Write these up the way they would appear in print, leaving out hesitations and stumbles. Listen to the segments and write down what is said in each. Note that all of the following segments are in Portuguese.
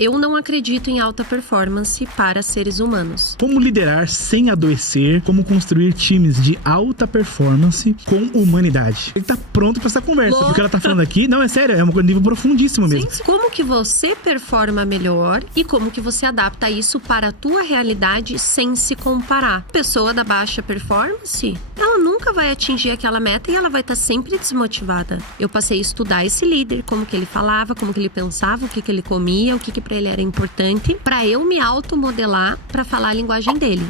eu não acredito em alta performance para seres humanos. Como liderar sem adoecer, como construir times de alta performance com humanidade. Ele tá pronto pra essa conversa. O que ela tá falando aqui, não, é sério, é um nível profundíssimo mesmo. Sim, como que você performa melhor e como que você adapta isso para a tua realidade sem se comparar. Pessoa da baixa performance, ela nunca vai atingir aquela meta e ela vai estar sempre desmotivada. Eu passei a estudar esse líder, como que ele falava, como que ele pensava, o que que ele comia, o que que pra ele era importante, pra eu me automodelar pra falar a linguagem dele.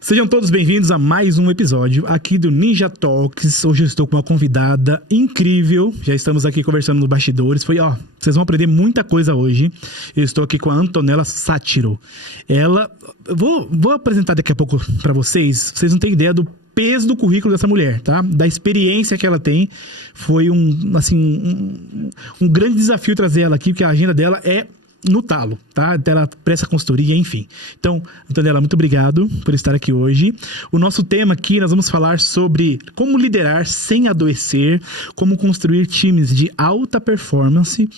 Sejam todos bem-vindos a mais um episódio aqui do Ninja Talks. Hoje eu estou com uma convidada incrível. Já estamos aqui conversando nos bastidores. Vocês vão aprender muita coisa hoje. Eu estou aqui com a Antonella Sátiro. Ela... Vou apresentar daqui a pouco para vocês. Vocês não têm ideia do peso do currículo dessa mulher, tá? Da experiência que ela tem. Foi um grande desafio trazer ela aqui, porque a agenda dela é no talo, tá? Ela presta consultoria, enfim. Então, Antonella, muito obrigado por estar aqui hoje. O nosso tema aqui, nós vamos falar sobre como liderar sem adoecer, como construir times de alta performance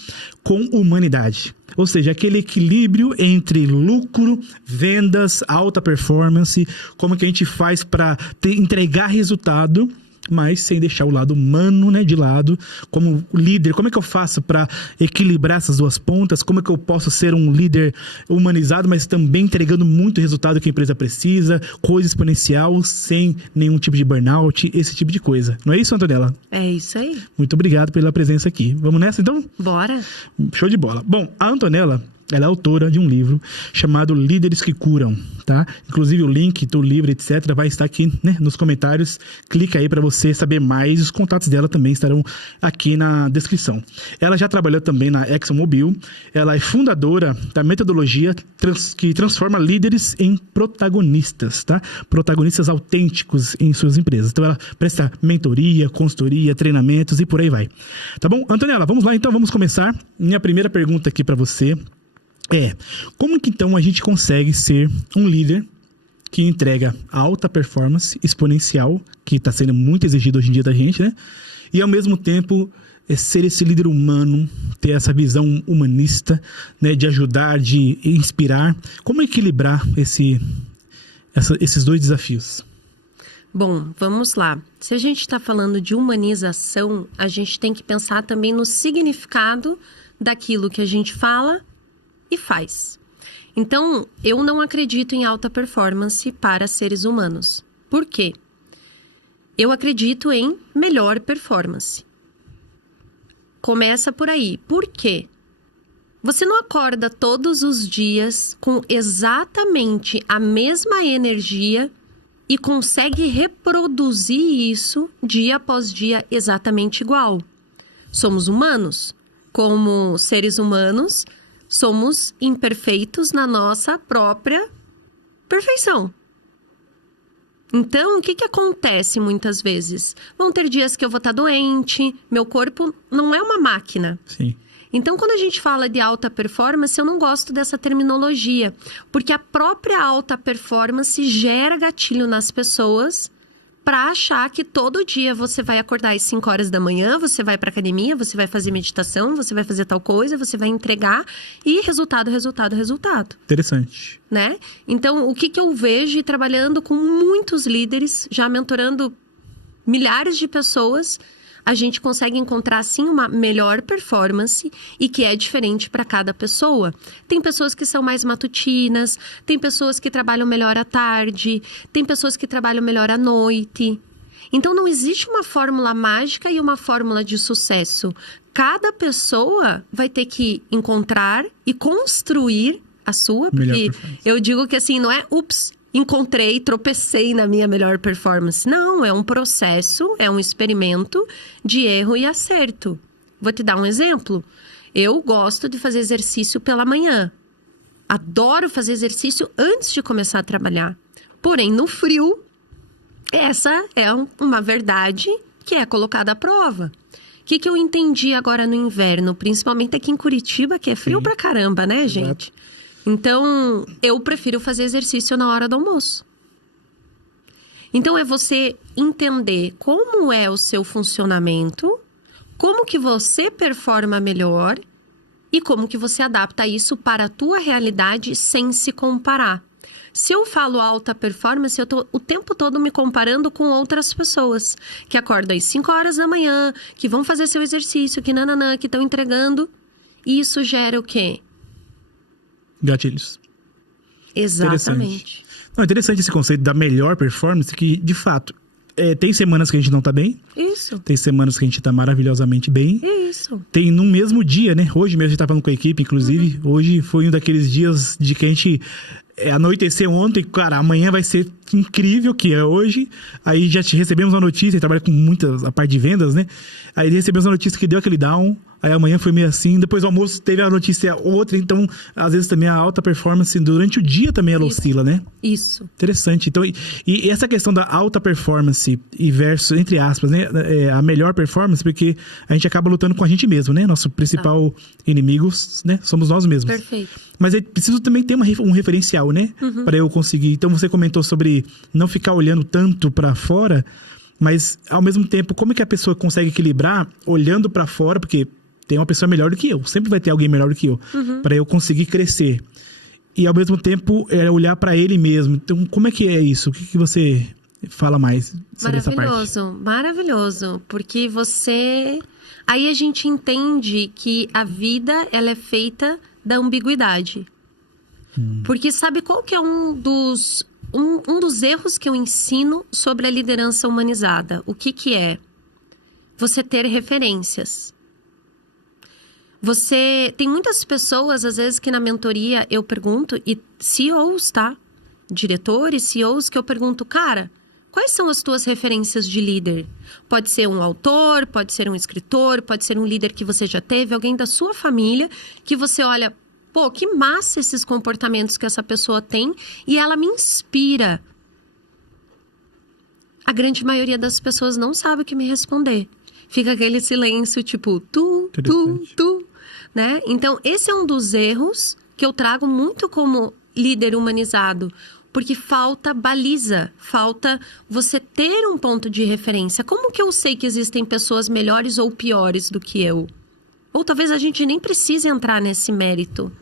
com humanidade. Ou seja, aquele equilíbrio entre lucro, vendas, alta performance, como que a gente faz para entregar resultado, mas sem deixar o lado humano, né, de lado. Como líder, como é que eu faço para equilibrar essas duas pontas? Como é que eu posso ser um líder humanizado, mas também entregando muito resultado que a empresa precisa, coisa exponencial, sem nenhum tipo de burnout, esse tipo de coisa. Não é isso, Antonella? É isso aí. Muito obrigado pela presença aqui. Vamos nessa, então? Bora. Show de bola. Bom, a Antonella, ela é autora de um livro chamado Líderes que Curam, tá? Inclusive o link do livro, etc., vai estar aqui, né, nos comentários. Clica aí para você saber mais. Os contatos dela também estarão aqui na descrição. Ela já trabalhou também na ExxonMobil. Ela é fundadora da metodologia que transforma líderes em protagonistas, tá? Protagonistas autênticos em suas empresas. Então ela presta mentoria, consultoria, treinamentos e por aí vai. Tá bom? Antonella, vamos lá então, vamos começar. Minha primeira pergunta aqui para você como que então a gente consegue ser um líder que entrega alta performance exponencial, que está sendo muito exigido hoje em dia da gente, né? E ao mesmo tempo ser esse líder humano, ter essa visão humanista, né? De ajudar, de inspirar. Como equilibrar esses dois desafios? Bom, vamos lá. Se a gente está falando de humanização, a gente tem que pensar também no significado daquilo que a gente fala e faz. Então, eu não acredito em alta performance para seres humanos. Por quê? Eu acredito em melhor performance. Começa por aí. Por quê? Você não acorda todos os dias com exatamente a mesma energia e consegue reproduzir isso dia após dia exatamente igual. Somos humanos. Como seres humanos, somos imperfeitos na nossa própria perfeição. Então, o que acontece muitas vezes? Vão ter dias que eu vou estar doente, meu corpo não é uma máquina. Sim. Então, quando a gente fala de alta performance, eu não gosto dessa terminologia, porque a própria alta performance gera gatilho nas pessoas para achar que todo dia você vai acordar às 5 horas da manhã, você vai para academia, você vai fazer meditação, você vai fazer tal coisa, você vai entregar e resultado. Interessante. Né? Então, o que eu vejo trabalhando com muitos líderes, já mentorando milhares de pessoas, a gente consegue encontrar, sim, uma melhor performance e que é diferente para cada pessoa. Tem pessoas que são mais matutinas, tem pessoas que trabalham melhor à tarde, tem pessoas que trabalham melhor à noite. Então, não existe uma fórmula mágica e uma fórmula de sucesso. Cada pessoa vai ter que encontrar e construir a sua, porque eu digo que assim, não é encontrei, tropecei na minha melhor performance. Não, é um processo, é um experimento de erro e acerto. Vou te dar um exemplo. Eu gosto de fazer exercício pela manhã. Adoro fazer exercício antes de começar a trabalhar. Porém, no frio, essa é uma verdade que é colocada à prova. O que eu entendi agora no inverno, principalmente aqui em Curitiba, que é frio pra caramba, né, gente? Então, eu prefiro fazer exercício na hora do almoço. Então, é você entender como é o seu funcionamento como que você performa melhor e como que você adapta isso para a tua realidade sem se comparar. Se eu falo alta performance, eu tô o tempo todo me comparando com outras pessoas que acordam às 5 horas da manhã, que vão fazer seu exercício, que nananã, que estão entregando. E isso gera o quê? Gatilhos. Exatamente. Não, é interessante esse conceito da melhor performance, que, de fato, tem semanas que a gente não tá bem. Isso. Tem semanas que a gente tá maravilhosamente bem. É isso. Tem no mesmo dia, né? Hoje mesmo a gente tá falando com a equipe, inclusive. Hoje foi um daqueles dias de que a gente anoiteceu ontem. Cara, amanhã vai ser incrível, que é hoje. Aí já recebemos uma notícia, trabalha com a parte de vendas, né? Aí recebemos uma notícia que deu aquele down. Aí amanhã foi meio assim, depois do almoço teve a notícia outra, então às vezes também a alta performance durante o dia também ela oscila, né? Isso. Interessante. Então, e essa questão da alta performance e versus, entre aspas, né, a melhor performance, porque a gente acaba lutando com a gente mesmo, né? Nosso principal inimigo, né, somos nós mesmos. Perfeito. Mas é preciso também ter um referencial, né? Para eu conseguir. Então você comentou sobre não ficar olhando tanto para fora, mas ao mesmo tempo, como é que a pessoa consegue equilibrar olhando para fora, porque tem uma pessoa melhor do que eu, sempre vai ter alguém melhor do que eu, para eu conseguir crescer. E ao mesmo tempo, olhar para ele mesmo. Então, como é que é isso? O que você fala mais sobre essa parte? Maravilhoso. Porque você... Aí a gente entende que a vida, ela é feita da ambiguidade. Porque sabe qual que é um dos erros que eu ensino sobre a liderança humanizada? O que é? Você ter referências. Tem muitas pessoas, às vezes, que na mentoria eu pergunto, e CEOs, tá? Diretores, CEOs, que eu pergunto, cara, quais são as tuas referências de líder? Pode ser um autor, pode ser um escritor, pode ser um líder que você já teve, alguém da sua família, que você olha, pô, que massa esses comportamentos que essa pessoa tem, e ela me inspira. A grande maioria das pessoas não sabe o que me responder. Fica aquele silêncio, tipo, tu, né? Então, esse é um dos erros que eu trago muito como líder humanizado. Porque falta baliza, falta você ter um ponto de referência. Como que eu sei que existem pessoas melhores ou piores do que eu? Ou talvez a gente nem precise entrar nesse mérito.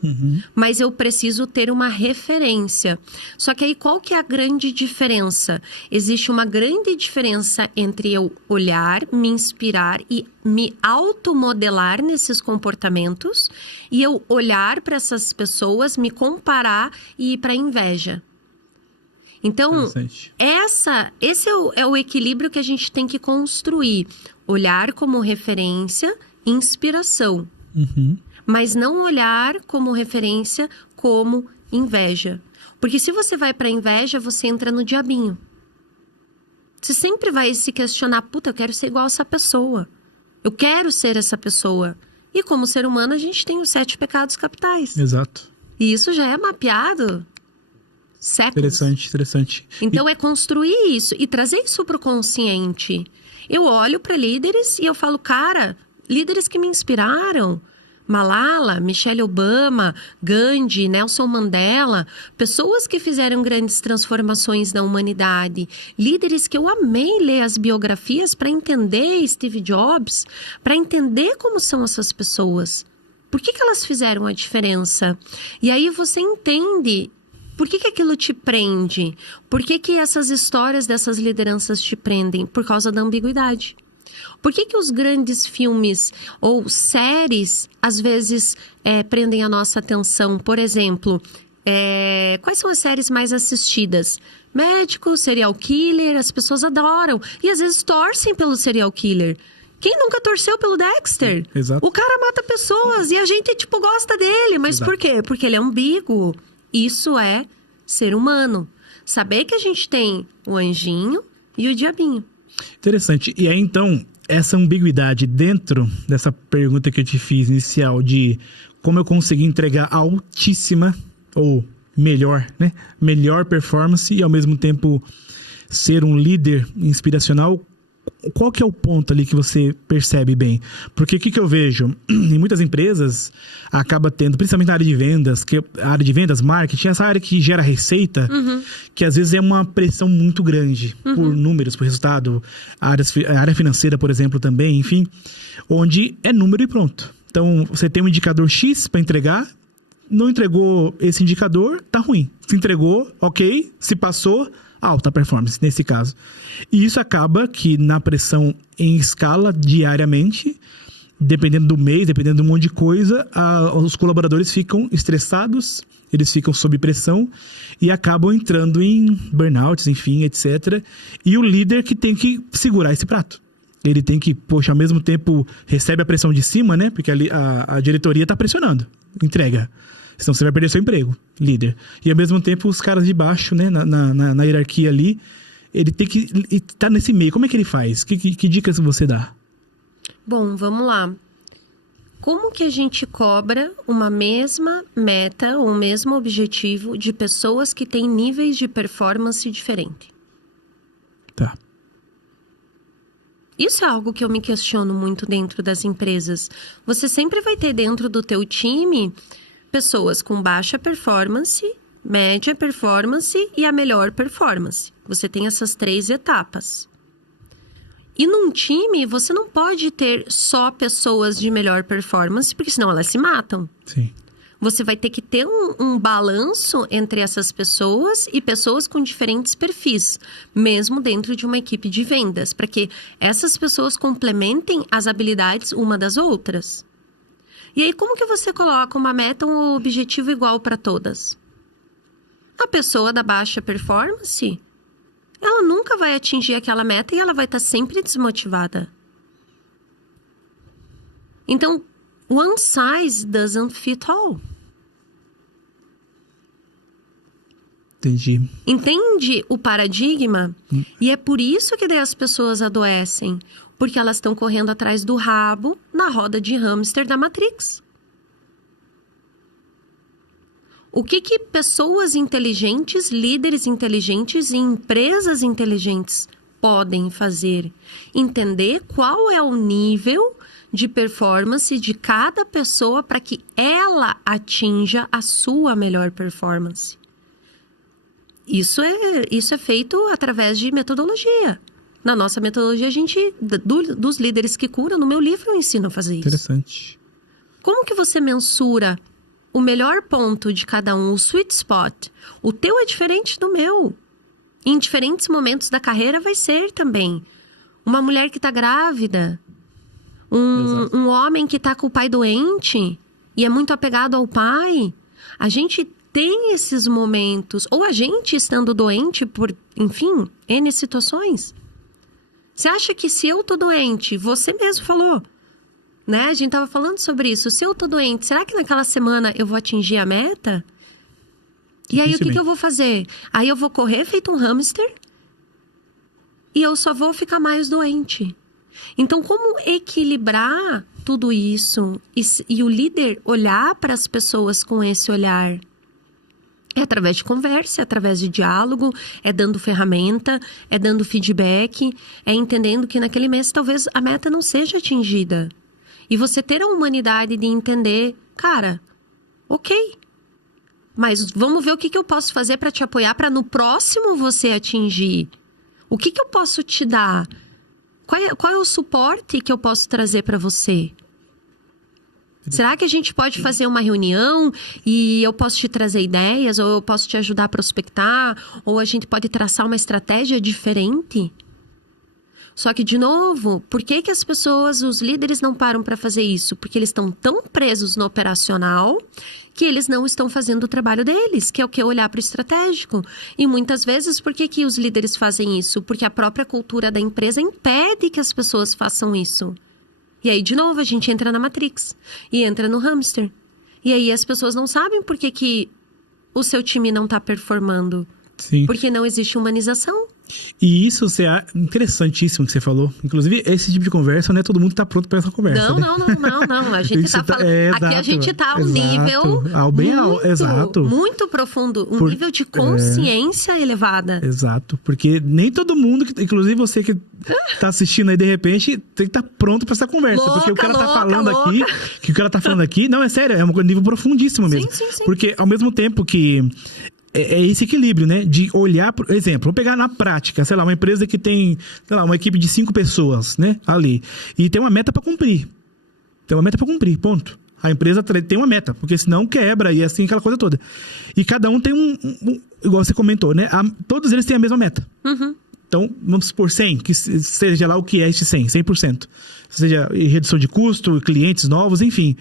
Mas eu preciso ter uma referência. Só que aí qual que é a grande diferença? Existe uma grande diferença entre eu olhar, me inspirar e me automodelar nesses comportamentos e eu olhar para essas pessoas, me comparar e ir para a inveja. Então, esse é o equilíbrio que a gente tem que construir. Olhar como referência, inspiração. Mas não olhar como referência como inveja. Porque se você vai para inveja, você entra no diabinho. Você sempre vai se questionar, puta, eu quero ser igual a essa pessoa. Eu quero ser essa pessoa. E como ser humano, a gente tem os 7 pecados capitais. Exato. E isso já é mapeado séculos. Interessante. Então é construir isso e trazer isso para o consciente. Eu olho para líderes e eu falo, cara, líderes que me inspiraram, Malala, Michelle Obama, Gandhi, Nelson Mandela, pessoas que fizeram grandes transformações na humanidade, líderes que eu amei ler as biografias para entender Steve Jobs, para entender como são essas pessoas. Por que elas fizeram a diferença? E aí você entende por que aquilo te prende? Por que essas histórias dessas lideranças te prendem? Por causa da ambiguidade. Por que os grandes filmes ou séries, às vezes, prendem a nossa atenção? Por exemplo, quais são as séries mais assistidas? Médico, serial killer, as pessoas adoram. E às vezes torcem pelo serial killer. Quem nunca torceu pelo Dexter? Exato. O cara mata pessoas e a gente, gosta dele. Mas Exato. Por quê? Porque ele é ambíguo. Isso é ser humano. Saber que a gente tem o anjinho e o diabinho. Interessante. E aí, então, essa ambiguidade dentro dessa pergunta que eu te fiz inicial de como eu consegui entregar altíssima ou melhor, né? Melhor performance e ao mesmo tempo ser um líder inspiracional. qual que é o ponto ali que você percebe bem? Porque o que eu vejo? Em muitas empresas, acaba tendo, principalmente na área de vendas, a área de vendas, marketing, essa área que gera receita, que às vezes é uma pressão muito grande por números, por resultado. A área financeira, por exemplo, também, enfim, onde é número e pronto. Então, você tem um indicador X para entregar, não entregou esse indicador, tá ruim. Se entregou, ok. Se passou, alta performance, nesse caso. E isso acaba que na pressão em escala, diariamente, dependendo do mês, dependendo de um monte de coisa, os colaboradores ficam estressados, eles ficam sob pressão e acabam entrando em burnouts, enfim, etc. E o líder que tem que segurar esse prato. Ele tem que, poxa, ao mesmo tempo recebe a pressão de cima, né? Porque a diretoria tá pressionando. Entrega. Senão você vai perder seu emprego, líder. E ao mesmo tempo os caras de baixo, né? Na hierarquia ali, ele tem que estar nesse meio. Como é que ele faz? Que dicas você dá? Bom, vamos lá. Como que a gente cobra uma mesma meta, um mesmo objetivo de pessoas que têm níveis de performance diferentes? Tá. Isso é algo que eu me questiono muito dentro das empresas. Você sempre vai ter dentro do teu time pessoas com baixa performance, média performance e a melhor performance. Você tem essas 3 etapas. E num time, você não pode ter só pessoas de melhor performance, porque senão elas se matam. Sim. Você vai ter que ter um balanço entre essas pessoas e pessoas com diferentes perfis, mesmo dentro de uma equipe de vendas, para que essas pessoas complementem as habilidades uma das outras. E aí, como que você coloca uma meta, um objetivo igual para todas? A pessoa da baixa performance, ela nunca vai atingir aquela meta e ela vai estar sempre desmotivada. Então, one size doesn't fit all. Entendi. Entende o paradigma? E é por isso que daí as pessoas adoecem. Porque elas estão correndo atrás do rabo na roda de hamster da Matrix. O que pessoas inteligentes, líderes inteligentes e empresas inteligentes podem fazer? Entender qual é o nível de performance de cada pessoa para que ela atinja a sua melhor performance. Isso é feito através de metodologia. Na nossa metodologia, dos líderes que curam, no meu livro eu ensino a fazer isso. Interessante. Como que você mensura o melhor ponto de cada um, o sweet spot? O teu é diferente do meu. Em diferentes momentos da carreira vai ser também. Uma mulher que está grávida, um homem que está com o pai doente e é muito apegado ao pai. A gente tem esses momentos, ou a gente estando doente por, enfim, N situações. Você acha que se eu tô doente, você mesmo falou, né? A gente tava falando sobre isso. Se eu tô doente, será que naquela semana eu vou atingir a meta? E aí o que eu vou fazer? Aí eu vou correr feito um hamster e eu só vou ficar mais doente. Então, como equilibrar tudo isso e o líder olhar para as pessoas com esse olhar? É através de conversa, é através de diálogo, é dando ferramenta, é dando feedback, é entendendo que naquele mês talvez a meta não seja atingida. E você ter a humanidade de entender, cara, ok, mas vamos ver o que eu posso fazer para te apoiar para no próximo você atingir. O que eu posso te dar? Qual é o suporte que eu posso trazer para você? Será que a gente pode fazer uma reunião e eu posso te trazer ideias, ou eu posso te ajudar a prospectar, ou a gente pode traçar uma estratégia diferente? Só que, de novo, por que as pessoas, os líderes não param para fazer isso? Porque eles estão tão presos no operacional que eles não estão fazendo o trabalho deles, que é o que? Olhar para o estratégico. E muitas vezes, por que os líderes fazem isso? Porque a própria cultura da empresa impede que as pessoas façam isso. E aí, de novo, a gente entra na Matrix e entra no hamster. E aí as pessoas não sabem por que o seu time não está performando. Sim. Porque não existe humanização. E isso é interessantíssimo que você falou. Inclusive, esse tipo de conversa, não é todo mundo que tá pronto para essa conversa. Não. A gente tá falando. Aqui a gente tá a um nível muito profundo. Nível de consciência elevada. Exato. Porque nem todo mundo, inclusive você que tá assistindo aí de repente, tem que estar pronto para essa conversa. Porque o que ela tá falando aqui, não, é sério, é um nível profundíssimo mesmo. Sim. Porque ao mesmo tempo que é esse equilíbrio, né? De olhar, por exemplo, vou pegar na prática, sei lá, uma empresa que tem, sei lá, uma equipe de 5 pessoas, né? Ali. E tem uma meta para cumprir. Ponto. A empresa tem uma meta, porque senão quebra e assim, aquela coisa toda. E cada um tem igual você comentou, né? Todos eles têm a mesma meta. Uhum. Então, vamos supor 100, que seja lá o que é este 100%. Seja redução de custo, clientes novos, enfim.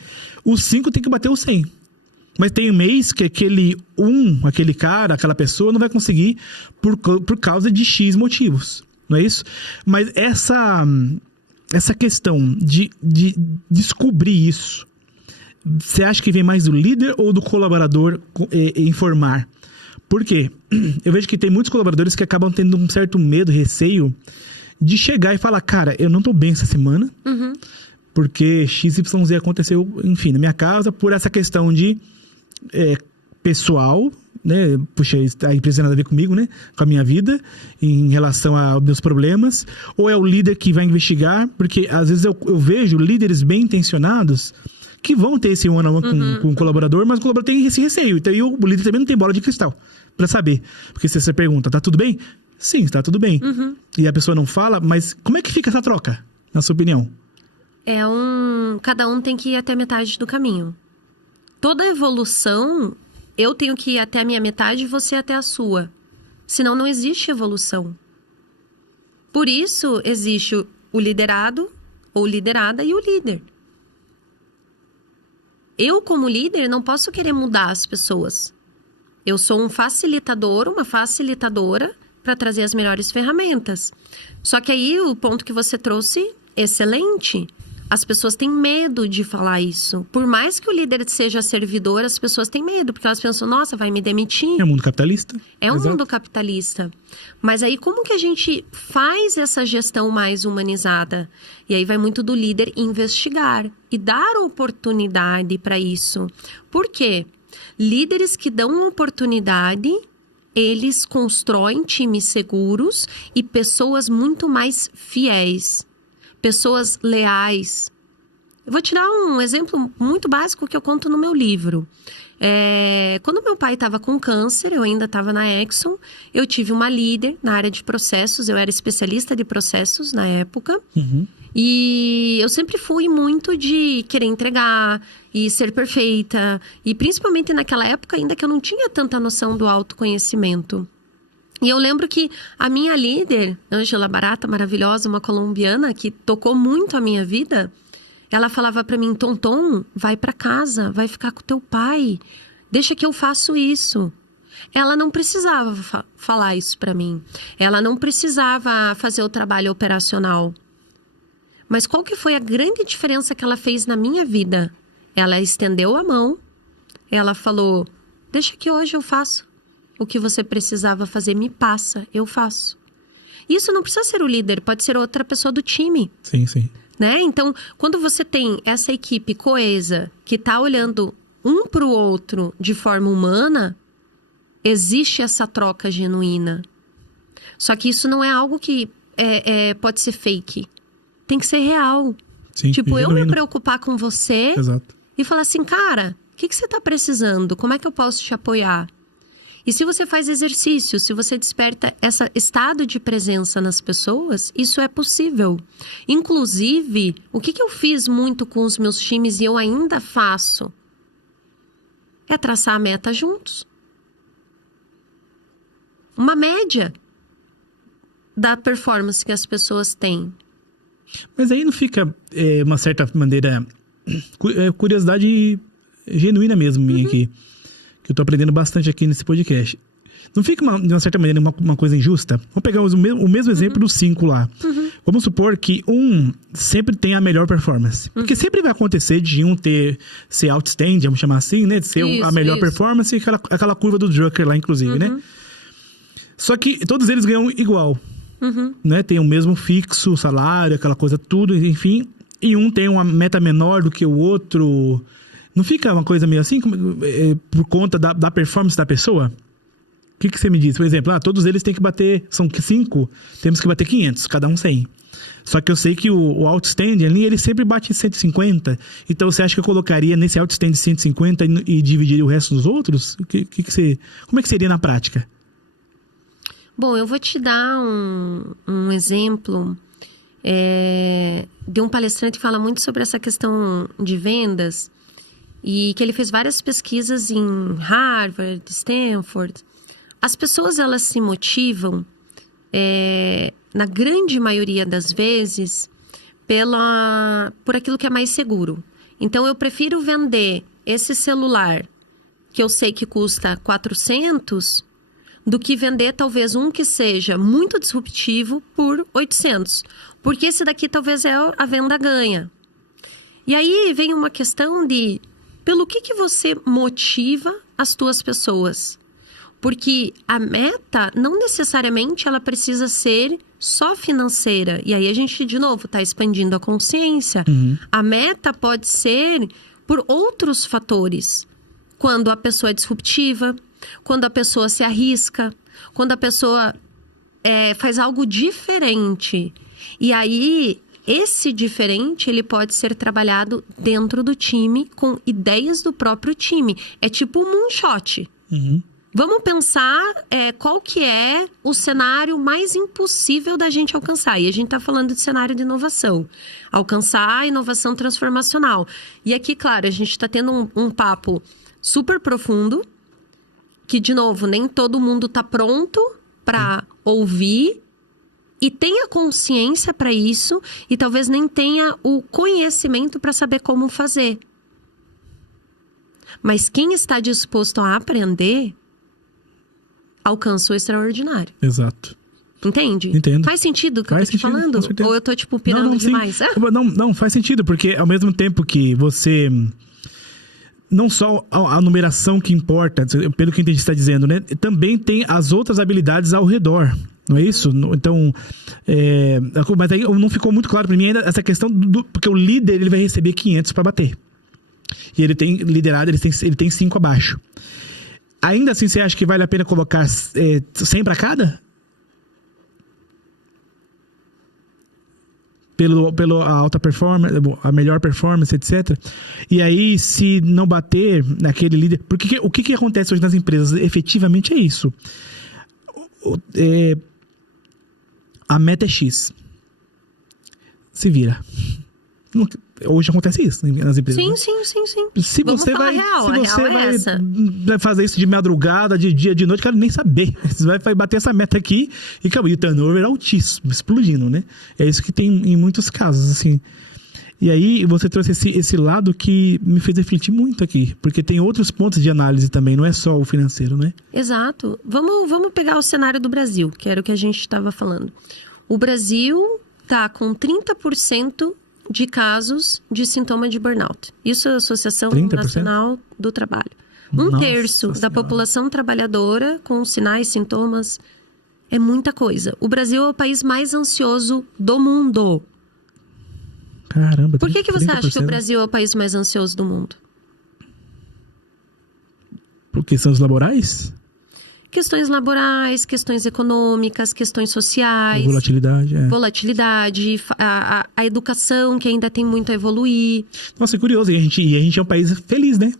Os 5 tem que bater os 100. Mas tem um mês que aquele cara, aquela pessoa não vai conseguir por causa de X motivos. Não é isso? Mas essa questão de descobrir isso, você acha que vem mais do líder ou do colaborador informar? Por quê? Eu vejo que tem muitos colaboradores que acabam tendo um certo medo, receio de chegar e falar, cara, eu não tô bem essa semana, porque XYZ aconteceu, enfim, na minha casa, por essa questão de pessoal, né? Puxa, a empresa tem nada a ver comigo, né? Com a minha vida, em relação aos meus problemas. Ou é o líder que vai investigar, porque às vezes eu vejo líderes bem intencionados que vão ter esse one-on-one com o colaborador, mas o colaborador tem esse receio. Então o líder também não tem bola de cristal pra saber. Porque se você pergunta, tá tudo bem? Sim, tá tudo bem. E a pessoa não fala, mas como é que fica essa troca, na sua opinião? Cada um tem que ir até metade do caminho. Toda evolução, eu tenho que ir até a minha metade e você até a sua. Senão não existe evolução. Por isso, existe o liderado, ou liderada, e o líder. Eu, como líder, não posso querer mudar as pessoas. Eu sou um facilitador, uma facilitadora, para trazer as melhores ferramentas. Só que aí, o ponto que você trouxe, excelente. As pessoas têm medo de falar isso. Por mais que o líder seja servidor, as pessoas têm medo. Porque elas pensam, nossa, vai me demitir. É um mundo capitalista. É um mundo capitalista. Mas aí, como que a gente faz essa gestão mais humanizada? E aí vai muito do líder investigar e dar oportunidade para isso. Por quê? Líderes que dão oportunidade, eles constroem times seguros e pessoas muito mais fiéis. Pessoas leais. Eu vou tirar um exemplo muito básico que eu conto no meu livro. Quando meu pai estava com câncer, eu ainda estava na Exxon, eu tive uma líder na área de processos, eu era especialista de processos na época. E eu sempre fui muito de querer entregar e ser perfeita. E principalmente naquela época ainda que eu não tinha tanta noção do autoconhecimento. E eu lembro que a minha líder, Ângela Barata, maravilhosa, uma colombiana que tocou muito a minha vida, ela falava pra mim, Tonton, vai pra casa, vai ficar com teu pai, deixa que eu faço isso. Ela não precisava falar isso pra mim, ela não precisava fazer o trabalho operacional. Mas qual que foi a grande diferença que ela fez na minha vida? Ela estendeu a mão, ela falou, deixa que hoje eu faço. O que você precisava fazer, me passa, eu faço. Isso não precisa ser o líder, pode ser outra pessoa do time. Sim, sim. Né? Então, quando você tem essa equipe coesa, que está olhando um para o outro de forma humana, existe essa troca genuína. Só que isso não é algo que pode ser fake. Tem que ser real. Sim, tipo, eu genuíno. me preocupar com você. Exato. E falar assim, cara, o que você está precisando? Como é que eu posso te apoiar? E se você faz exercício, se você desperta esse estado de presença nas pessoas, isso é possível. Inclusive, o que eu fiz muito com os meus times e eu ainda faço? É traçar a meta juntos. Uma média da performance que as pessoas têm. Mas aí não fica, uma certa maneira, curiosidade genuína mesmo minha aqui. Que eu tô aprendendo bastante aqui nesse podcast. Não fica, de uma certa maneira, uma coisa injusta? Vamos pegar o mesmo exemplo dos 5 lá. Vamos supor que um sempre tem a melhor performance. Porque sempre vai acontecer de um ser outstanding, vamos chamar assim, né? De ser a melhor performance, aquela curva do Drucker lá, inclusive, né? Só que todos eles ganham igual. Né? Tem o mesmo fixo, salário, aquela coisa tudo, enfim. E um tem uma meta menor do que o outro. Não fica uma coisa meio assim, por conta da performance da pessoa? O que você me diz? Por exemplo, todos eles têm que bater, são 5, temos que bater 500, cada um 100. Só que eu sei que o outstanding ali, ele sempre bate 150. Então, você acha que eu colocaria nesse outstanding 150 e dividiria o resto dos outros? Como é que seria na prática? Bom, eu vou te dar um exemplo de um palestrante que fala muito sobre essa questão de vendas e que ele fez várias pesquisas em Harvard, Stanford. As pessoas, elas se motivam, na grande maioria das vezes, por aquilo que é mais seguro. Então, eu prefiro vender esse celular que eu sei que custa 400 do que vender talvez um que seja muito disruptivo por 800. Porque esse daqui talvez é a venda ganha. E aí vem uma questão de pelo que você motiva as tuas pessoas. Porque a meta não necessariamente ela precisa ser só financeira. E aí a gente, de novo, está expandindo a consciência. A meta pode ser por outros fatores. Quando a pessoa é disruptiva, quando a pessoa se arrisca, quando a pessoa faz algo diferente. E aí, esse diferente, ele pode ser trabalhado dentro do time, com ideias do próprio time. É tipo um moonshot. Vamos pensar qual que é o cenário mais impossível da gente alcançar. E a gente está falando de cenário de inovação. Alcançar a inovação transformacional. E aqui, claro, a gente está tendo um papo super profundo, que, de novo, nem todo mundo está pronto para ouvir e tenha consciência para isso e talvez nem tenha o conhecimento para saber como fazer. Mas quem está disposto a aprender alcança o extraordinário. Exato. Entende? Entendo. Faz sentido o que eu tô te falando? Ou eu tô, pirando demais? Não, faz sentido, porque ao mesmo tempo que você... Não só a numeração que importa, pelo que a gente está dizendo, né? Também tem as outras habilidades ao redor, não é isso? Então, mas aí não ficou muito claro para mim ainda essa questão porque o líder ele vai receber 500 para bater. E ele tem liderado, ele tem 5 abaixo. Ainda assim, você acha que vale a pena colocar 100 para cada? Pela alta performance, a melhor performance, etc. E aí, se não bater naquele líder... Porque o que acontece hoje nas empresas? Efetivamente é isso. A meta é X. Se vira. Hoje acontece isso nas empresas. Sim. Se você vai essa. fazer isso de madrugada, de dia, de noite, quero nem saber. Você vai bater essa meta aqui e acabou. E o turnover é altíssimo, explodindo, né? É isso que tem em muitos casos, assim. E aí, você trouxe esse lado que me fez refletir muito aqui. Porque tem outros pontos de análise também, não é só o financeiro, né? Exato. Vamos pegar o cenário do Brasil, que era o que a gente estava falando. O Brasil tá com 30% de casos de sintoma de burnout. Isso é a Associação 30%? Nacional do Trabalho. Um terço da população trabalhadora com sinais, sintomas, é muita coisa. O Brasil é o país mais ansioso do mundo. Caramba, 30%. Por que você acha que o Brasil é o país mais ansioso do mundo? Por questões laborais? Questões laborais, questões econômicas, questões sociais. Volatilidade, Volatilidade, a educação que ainda tem muito a evoluir. Nossa, é curioso. E a gente é um país feliz, né?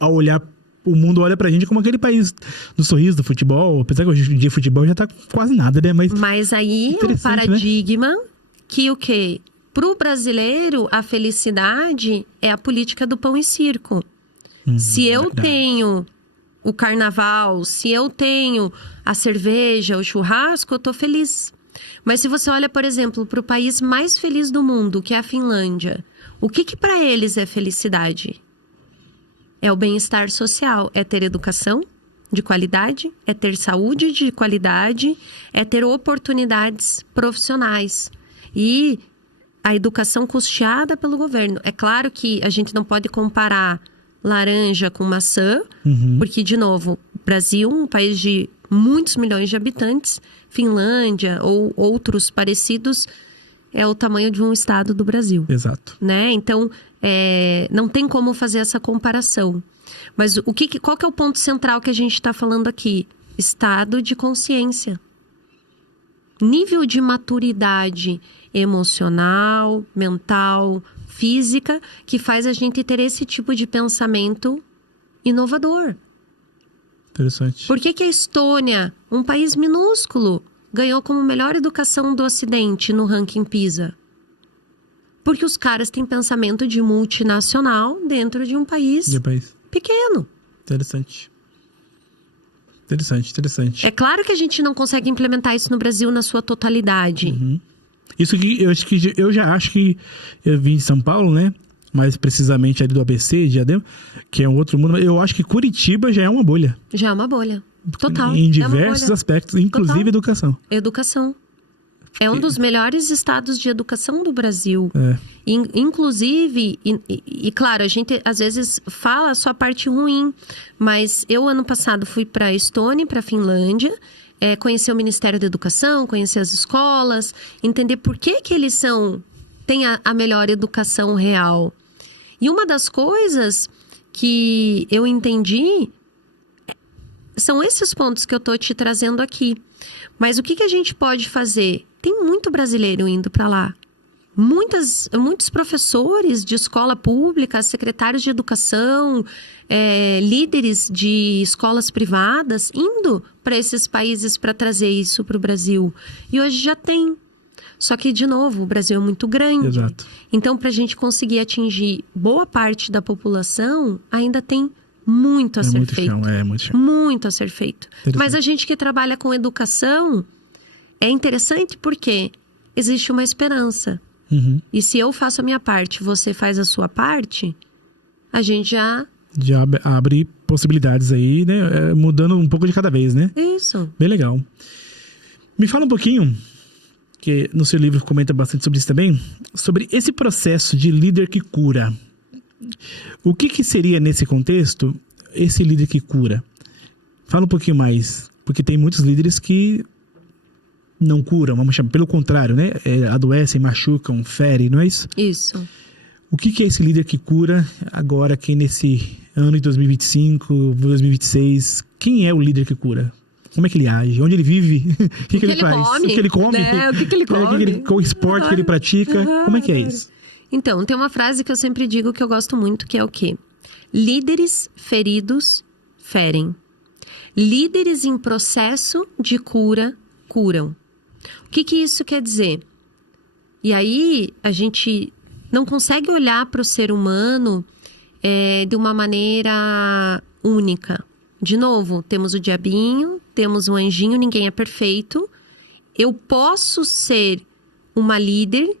Ao olhar, o mundo olha pra gente como aquele país do sorriso, do futebol. Apesar que hoje em dia futebol já tá quase nada, né? Mas aí é um paradigma, né? Que o quê? Pro brasileiro, a felicidade é a política do pão e circo. Se eu tenho o carnaval, se eu tenho a cerveja, o churrasco, eu tô feliz. Mas se você olha, por exemplo, para o país mais feliz do mundo, que é a Finlândia, o que para eles é felicidade? É o bem-estar social, é ter educação de qualidade, é ter saúde de qualidade, é ter oportunidades profissionais. E a educação custeada pelo governo. É claro que a gente não pode comparar laranja com maçã, porque, de novo, Brasil, um país de muitos milhões de habitantes. Finlândia ou outros parecidos é o tamanho de um estado do Brasil. Exato. Né? Então, não tem como fazer essa comparação. Mas qual que é o ponto central que a gente está falando aqui? Estado de consciência. Nível de maturidade emocional, mental, física, que faz a gente ter esse tipo de pensamento inovador. Interessante. Por que a Estônia, um país minúsculo, ganhou como melhor educação do Ocidente no ranking PISA? Porque os caras têm pensamento de multinacional dentro de um país pequeno. Interessante. Interessante. É claro que a gente não consegue implementar isso no Brasil na sua totalidade. Uhum. Isso que eu já acho que eu vim de São Paulo, né? Mais precisamente ali do ABC, Diadema, que é um outro mundo. Eu acho que Curitiba já é uma bolha. Já é uma bolha. Total. Em diversos aspectos, inclusive Total. educação. Educação. É um dos melhores estados de educação do Brasil. É. Inclusive, claro, a gente às vezes fala só a parte ruim, mas eu ano passado fui para a Estônia, para a Finlândia, conhecer o Ministério da Educação, conhecer as escolas, entender por que eles têm a melhor educação real. E uma das coisas que eu entendi são esses pontos que eu tô te trazendo aqui. Mas o que a gente pode fazer? Tem muito brasileiro indo para lá. Muitos professores de escola pública, secretários de educação, líderes de escolas privadas indo para esses países para trazer isso para o Brasil. E hoje já tem. Só que, de novo, o Brasil é muito grande. Exato. Então, para a gente conseguir atingir boa parte da população, ainda tem muito a ser feito. Muito chão. Muito a ser feito. Mas a gente que trabalha com educação, é interessante porque existe uma esperança. Uhum. E se eu faço a minha parte, você faz a sua parte, a gente já abre possibilidades aí, né? Mudando um pouco de cada vez, né? Isso. Bem legal. Me fala um pouquinho, que no seu livro comenta bastante sobre isso também, sobre esse processo de líder que cura. O que seria, nesse contexto, esse líder que cura? Fala um pouquinho mais, porque tem muitos líderes que não curam, vamos chamar, pelo contrário, né? Adoecem, machucam, ferem, não é isso? Isso. O que é esse líder que cura agora, aqui nesse ano de 2025, 2026? Quem é o líder que cura? Como é que ele age? Onde ele vive? O que ele faz? Come, o que ele come? Né? O que ele come? Qual esporte que ele pratica? Como é que é isso? Então, tem uma frase que eu sempre digo que eu gosto muito, que é o quê? Líderes feridos ferem. Líderes em processo de cura, curam. O que isso quer dizer? E aí, a gente não consegue olhar para o ser humano de uma maneira única. De novo, temos o diabinho, temos o anjinho, ninguém é perfeito. Eu posso ser uma líder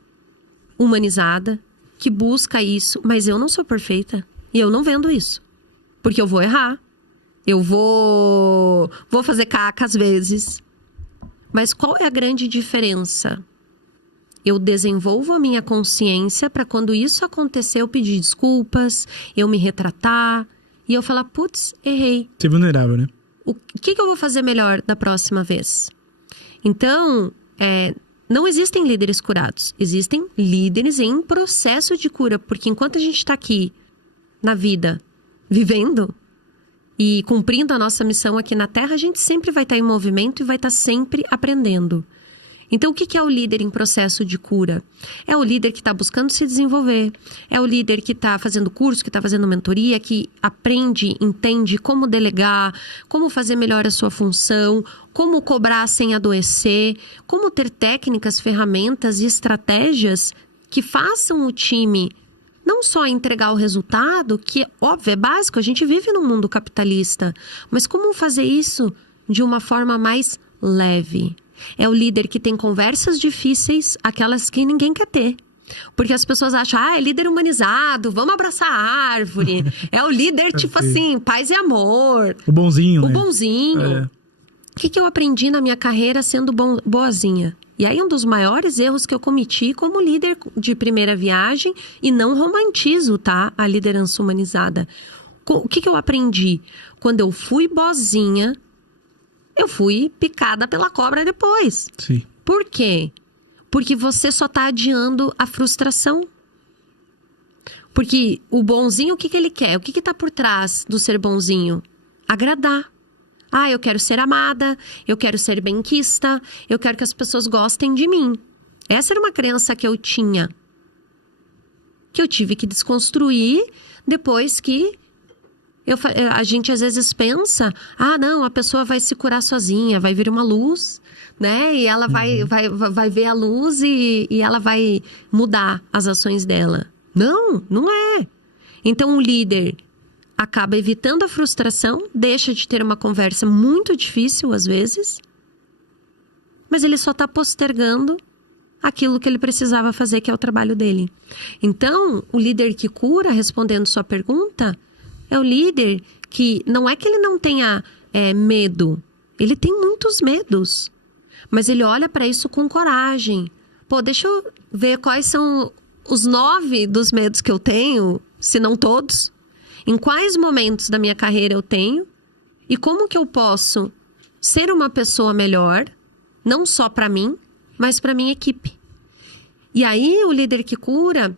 humanizada, que busca isso, mas eu não sou perfeita. E eu não vendo isso. Porque eu vou errar. Eu vou fazer caca às vezes. Mas qual é a grande diferença? Eu desenvolvo a minha consciência para quando isso acontecer, eu pedir desculpas, eu me retratar e eu falar, putz, errei. Ser vulnerável, né? O que eu vou fazer melhor da próxima vez? Então, não existem líderes curados. Existem líderes em processo de cura. Porque enquanto a gente está aqui na vida, vivendo e cumprindo a nossa missão aqui na Terra, a gente sempre vai estar em movimento e vai estar sempre aprendendo. Então, o que é o líder em processo de cura? É o líder que está buscando se desenvolver. É o líder que está fazendo curso, que está fazendo mentoria, que aprende, entende como delegar, como fazer melhor a sua função, como cobrar sem adoecer, como ter técnicas, ferramentas e estratégias que façam o time não só entregar o resultado, que, óbvio, é básico, a gente vive num mundo capitalista, mas como fazer isso de uma forma mais leve? É o líder que tem conversas difíceis, aquelas que ninguém quer ter. Porque as pessoas acham, é líder humanizado, vamos abraçar a árvore. É o líder, tipo assim, paz e amor. O bonzinho, né? O bonzinho. O que eu aprendi na minha carreira sendo boazinha? E aí, um dos maiores erros que eu cometi como líder de primeira viagem, e não romantizo, tá? A liderança humanizada. O que eu aprendi? Quando eu fui boazinha, eu fui picada pela cobra depois. Sim. Por quê? Porque você só tá adiando a frustração. Porque o bonzinho, o que ele quer? O que tá por trás do ser bonzinho? Agradar. Ah, eu quero ser amada, eu quero ser benquista, eu quero que as pessoas gostem de mim. Essa era uma crença que eu tinha. Que eu tive que desconstruir depois que a gente às vezes pensa, não, a pessoa vai se curar sozinha, vai vir uma luz, né? E ela vai ver a luz e ela vai mudar as ações dela. Não, não é. Então o líder acaba evitando a frustração, deixa de ter uma conversa muito difícil às vezes, mas ele só está postergando aquilo que ele precisava fazer, que é o trabalho dele. Então, o líder que cura, respondendo sua pergunta, é o líder que não é que ele não tenha medo, ele tem muitos medos, mas ele olha para isso com coragem. Pô, deixa eu ver quais são os 9 dos medos que eu tenho, se não todos, em quais momentos da minha carreira eu tenho e como que eu posso ser uma pessoa melhor, não só para mim, mas para minha equipe. E aí o líder que cura,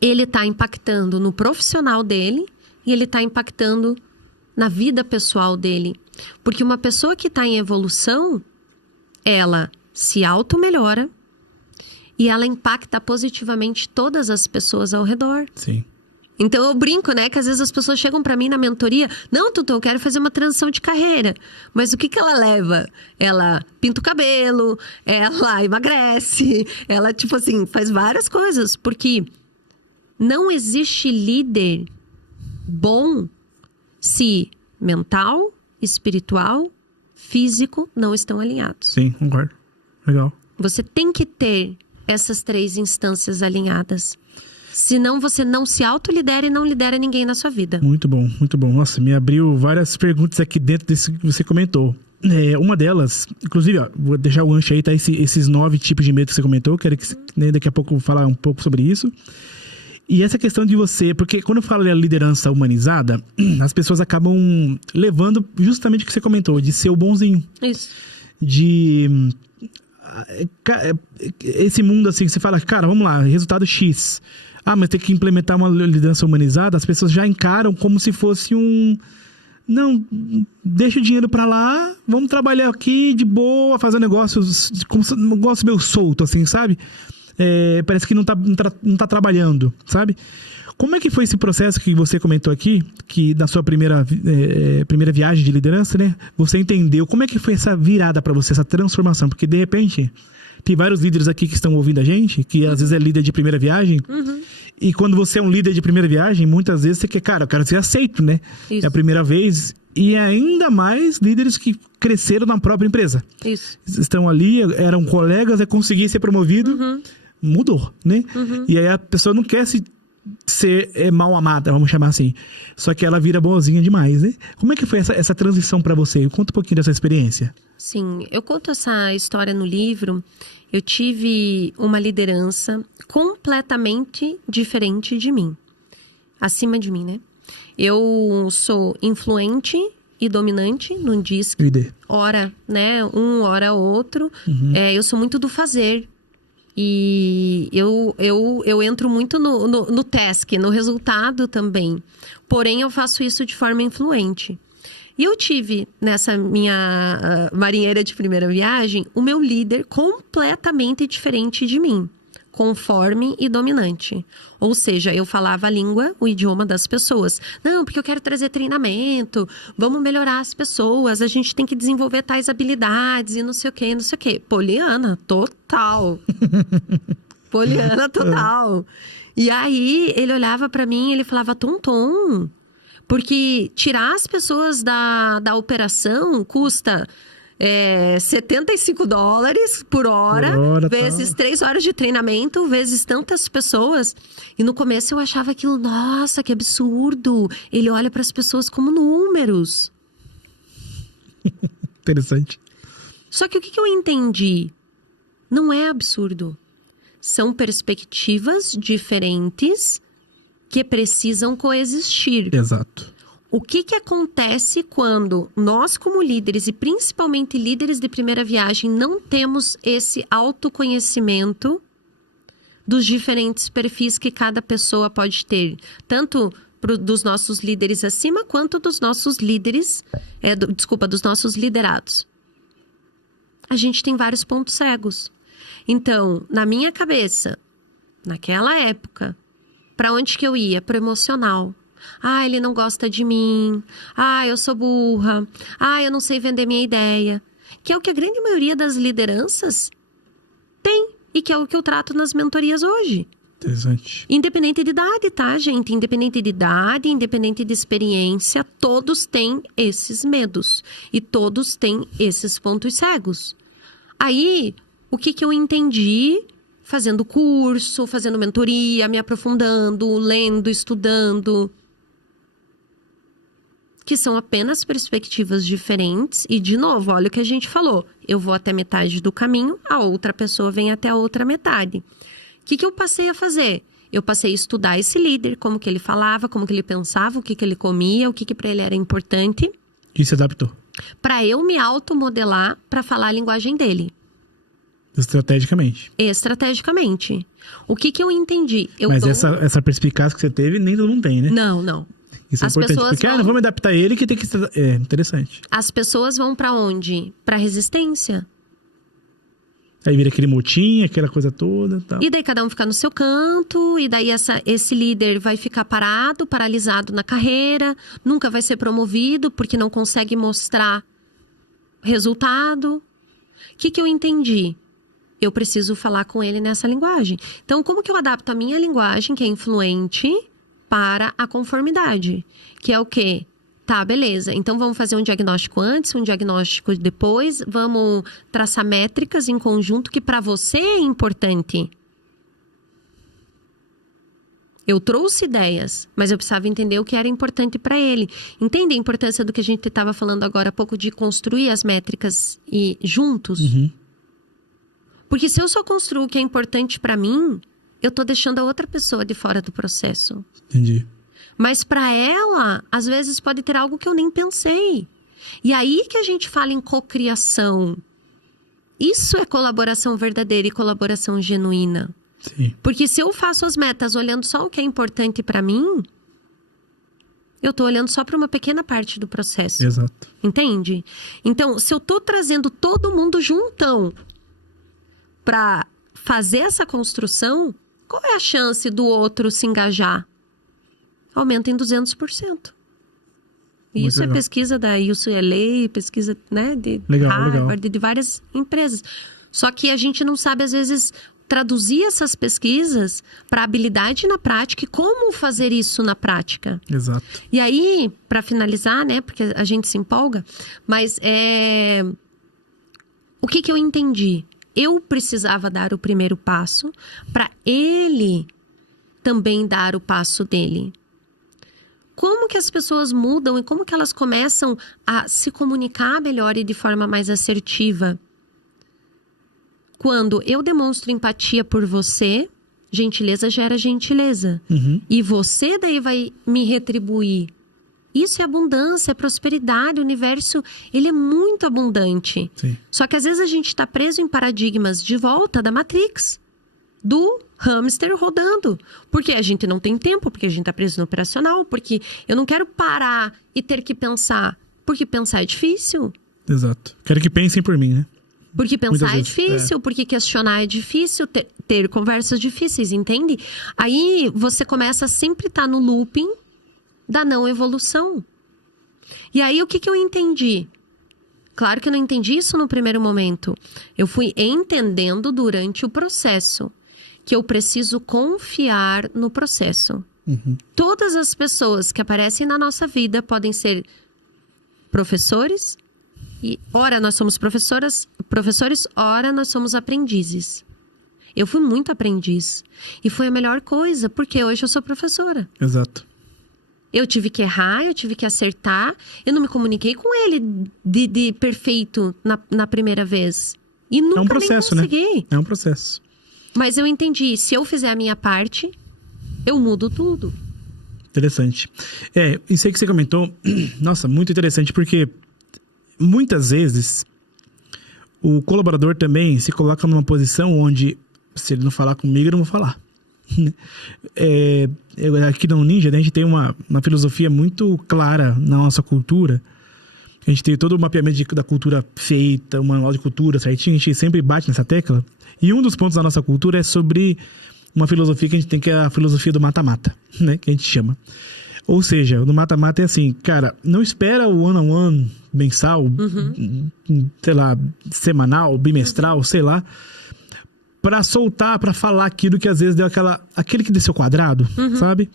ele está impactando no profissional dele e ele está impactando na vida pessoal dele. Porque uma pessoa que está em evolução, ela se auto-melhora e ela impacta positivamente todas as pessoas ao redor. Sim. Então eu brinco, né, que às vezes as pessoas chegam pra mim na mentoria, não, Tutu, eu quero fazer uma transição de carreira. Mas o que ela leva? Ela pinta o cabelo, ela emagrece, ela, tipo assim, faz várias coisas. Porque não existe líder bom se mental, espiritual, físico não estão alinhados. Sim, concordo. Legal. Você tem que ter essas 3 instâncias alinhadas. Senão você não se autolidera e não lidera ninguém na sua vida. Muito bom, muito bom. Nossa, me abriu várias perguntas aqui dentro desse que você comentou. Uma delas, inclusive, vou deixar o gancho aí, tá? Esses 9 tipos de medo que você comentou. Quero que daqui a pouco eu vou falar um pouco sobre isso. E essa questão de você... Porque quando eu falo da liderança humanizada, as pessoas acabam levando justamente o que você comentou, de ser o bonzinho. Isso. De... Esse mundo assim, que você fala, cara, vamos lá, resultado X... mas tem que implementar uma liderança humanizada, as pessoas já encaram como se fosse não, deixa o dinheiro pra lá, vamos trabalhar aqui de boa, fazer negócios, como se, um negócio meio solto, assim, sabe? Parece que não tá trabalhando, sabe? Como é que foi esse processo que você comentou aqui, que na sua primeira viagem de liderança, né? Você entendeu, como é que foi essa virada pra você, essa transformação? Porque, de repente... Tem vários líderes aqui que estão ouvindo a gente, que às vezes é líder de primeira viagem. Uhum. E quando você é um líder de primeira viagem, muitas vezes você quer, cara, eu quero ser aceito, né? Isso. É a primeira vez. E ainda mais líderes que cresceram na própria empresa. Isso. Estão ali, eram colegas, conseguir ser promovido, mudou, né? Uhum. E aí a pessoa não quer ser mal amada, vamos chamar assim. Só que ela vira boazinha demais, né? Como é que foi essa transição pra você? Conta um pouquinho dessa experiência. Sim, eu conto essa história no livro. Eu tive uma liderança completamente diferente de mim. Acima de mim, né? Eu sou influente e dominante no disco. Hora, né? Hora outro. Uhum. Eu sou muito do fazer. E eu entro muito no task, no resultado também. Porém, eu faço isso de forma influente. E eu tive, nessa minha marinheira de primeira viagem, o meu líder completamente diferente de mim. Conforme e dominante. Ou seja, eu falava a língua, o idioma das pessoas. Não, porque eu quero trazer treinamento, vamos melhorar as pessoas, a gente tem que desenvolver tais habilidades e não sei o que, não sei o que. Poliana, total. Poliana, total. E aí, ele olhava pra mim e ele falava, Tom. Porque tirar as pessoas da operação custa... $75 por hora vezes 3 horas de treinamento, vezes tantas pessoas. E no começo eu achava aquilo, nossa, que absurdo. Ele olha para as pessoas como números. Interessante. Só que o que eu entendi? Não é absurdo. São perspectivas diferentes que precisam coexistir. Exato. O que acontece quando nós, como líderes, e principalmente líderes de primeira viagem, não temos esse autoconhecimento dos diferentes perfis que cada pessoa pode ter? Tanto dos nossos líderes acima, quanto dos nossos líderes, dos nossos liderados. A gente tem vários pontos cegos. Então, na minha cabeça, naquela época, para onde que eu ia? Pro emocional. Ah, ele não gosta de mim. Ah, eu sou burra. Ah, eu não sei vender minha ideia. Que é o que a grande maioria das lideranças tem. E que é o que eu trato nas mentorias hoje. Interessante. Independente de idade, tá, gente? Independente de idade, independente de experiência, todos têm esses medos. E todos têm esses pontos cegos. Aí, o que eu entendi fazendo curso, fazendo mentoria, me aprofundando, lendo, estudando, que são apenas perspectivas diferentes. E, de novo, olha o que a gente falou. Eu vou até metade do caminho, a outra pessoa vem até a outra metade. O que eu passei a fazer? Eu passei a estudar esse líder, como que ele falava, como que ele pensava, o que ele comia, o que para ele era importante. E se adaptou. Para eu me automodelar para falar a linguagem dele. Estrategicamente. Estrategicamente. O que eu entendi? Mas essa perspicácia que você teve, nem todo mundo tem, né? Não. Isso é importante, porque não vou me adaptar a ele que tem que... É interessante. As pessoas vão pra onde? Pra resistência. Aí vira aquele motim, aquela coisa toda. Tal. E daí cada um fica no seu canto, e daí esse líder vai ficar paralisado na carreira, nunca vai ser promovido porque não consegue mostrar resultado. O que eu entendi? Eu preciso falar com ele nessa linguagem. Então, como que eu adapto a minha linguagem, que é influente, para a conformidade? Que é o quê? Tá, beleza. Então, vamos fazer um diagnóstico antes, um diagnóstico depois. Vamos traçar métricas em conjunto que para você é importante. Eu trouxe ideias, mas eu precisava entender o que era importante para ele. Entende a importância do que a gente estava falando agora há pouco, de construir as métricas e juntos? Uhum. Porque se eu só construo o que é importante para mim, eu tô deixando a outra pessoa de fora do processo. Entendi. Mas para ela, às vezes pode ter algo que eu nem pensei. E aí que a gente fala em cocriação. Isso é colaboração verdadeira e colaboração genuína. Sim. Porque se eu faço as metas olhando só o que é importante para mim, eu tô olhando só para uma pequena parte do processo. Exato. Entende? Então, se eu tô trazendo todo mundo juntão para fazer essa construção, qual é a chance do outro se engajar? Aumenta em 200%. E isso legal. É pesquisa da UCLA, pesquisa, né, de Harvard, de várias empresas. Só que a gente não sabe, às vezes, traduzir essas pesquisas para habilidade na prática e como fazer isso na prática. Exato. E aí, para finalizar, né, porque a gente se empolga, mas o que eu entendi? Eu precisava dar o primeiro passo para ele também dar o passo dele. Como que as pessoas mudam e como que elas começam a se comunicar melhor e de forma mais assertiva? Quando eu demonstro empatia por você, gentileza gera gentileza. Uhum. E você daí vai me retribuir. Isso é abundância, é prosperidade. O universo, ele é muito abundante. Sim. Só que às vezes a gente está preso em paradigmas de volta da Matrix. Do hamster rodando. Porque a gente não tem tempo, porque a gente está preso no operacional, porque eu não quero parar e ter que pensar. Porque pensar é difícil. Exato. Quero que pensem por mim, né? Porque pensar é difícil, porque questionar é difícil, ter conversas difíceis, entende? Aí você começa a sempre estar no looping da não evolução. E aí o que eu entendi? Claro que eu não entendi isso no primeiro momento. Eu fui entendendo durante o processo que eu preciso confiar no processo. Uhum. Todas as pessoas que aparecem na nossa vida podem ser professores, e ora nós somos professores, ora nós somos aprendizes. Eu fui muito aprendiz. E foi a melhor coisa, porque hoje eu sou professora. Exato. Eu tive que errar, eu tive que acertar. Eu não me comuniquei com ele de perfeito na primeira vez. E nunca é um processo, nem consegui. Né? É um processo. Mas eu entendi, se eu fizer a minha parte, eu mudo tudo. Interessante. Isso aí que você comentou, nossa, muito interessante, porque muitas vezes o colaborador também se coloca numa posição onde, se ele não falar comigo, eu não vou falar. Aqui no Ninja, né, a gente tem uma filosofia muito clara na nossa cultura. A gente tem todo o mapeamento da cultura feita, o manual de cultura certinho, a gente sempre bate nessa tecla. E um dos pontos da nossa cultura é sobre uma filosofia que a gente tem, que é a filosofia do mata-mata, né? Que a gente chama. Ou seja, no mata-mata é assim, cara, não espera o one-on-one mensal, sei lá, semanal, bimestral, sei lá, pra soltar, pra falar aquilo que às vezes deu aquele que desceu quadrado, sabe?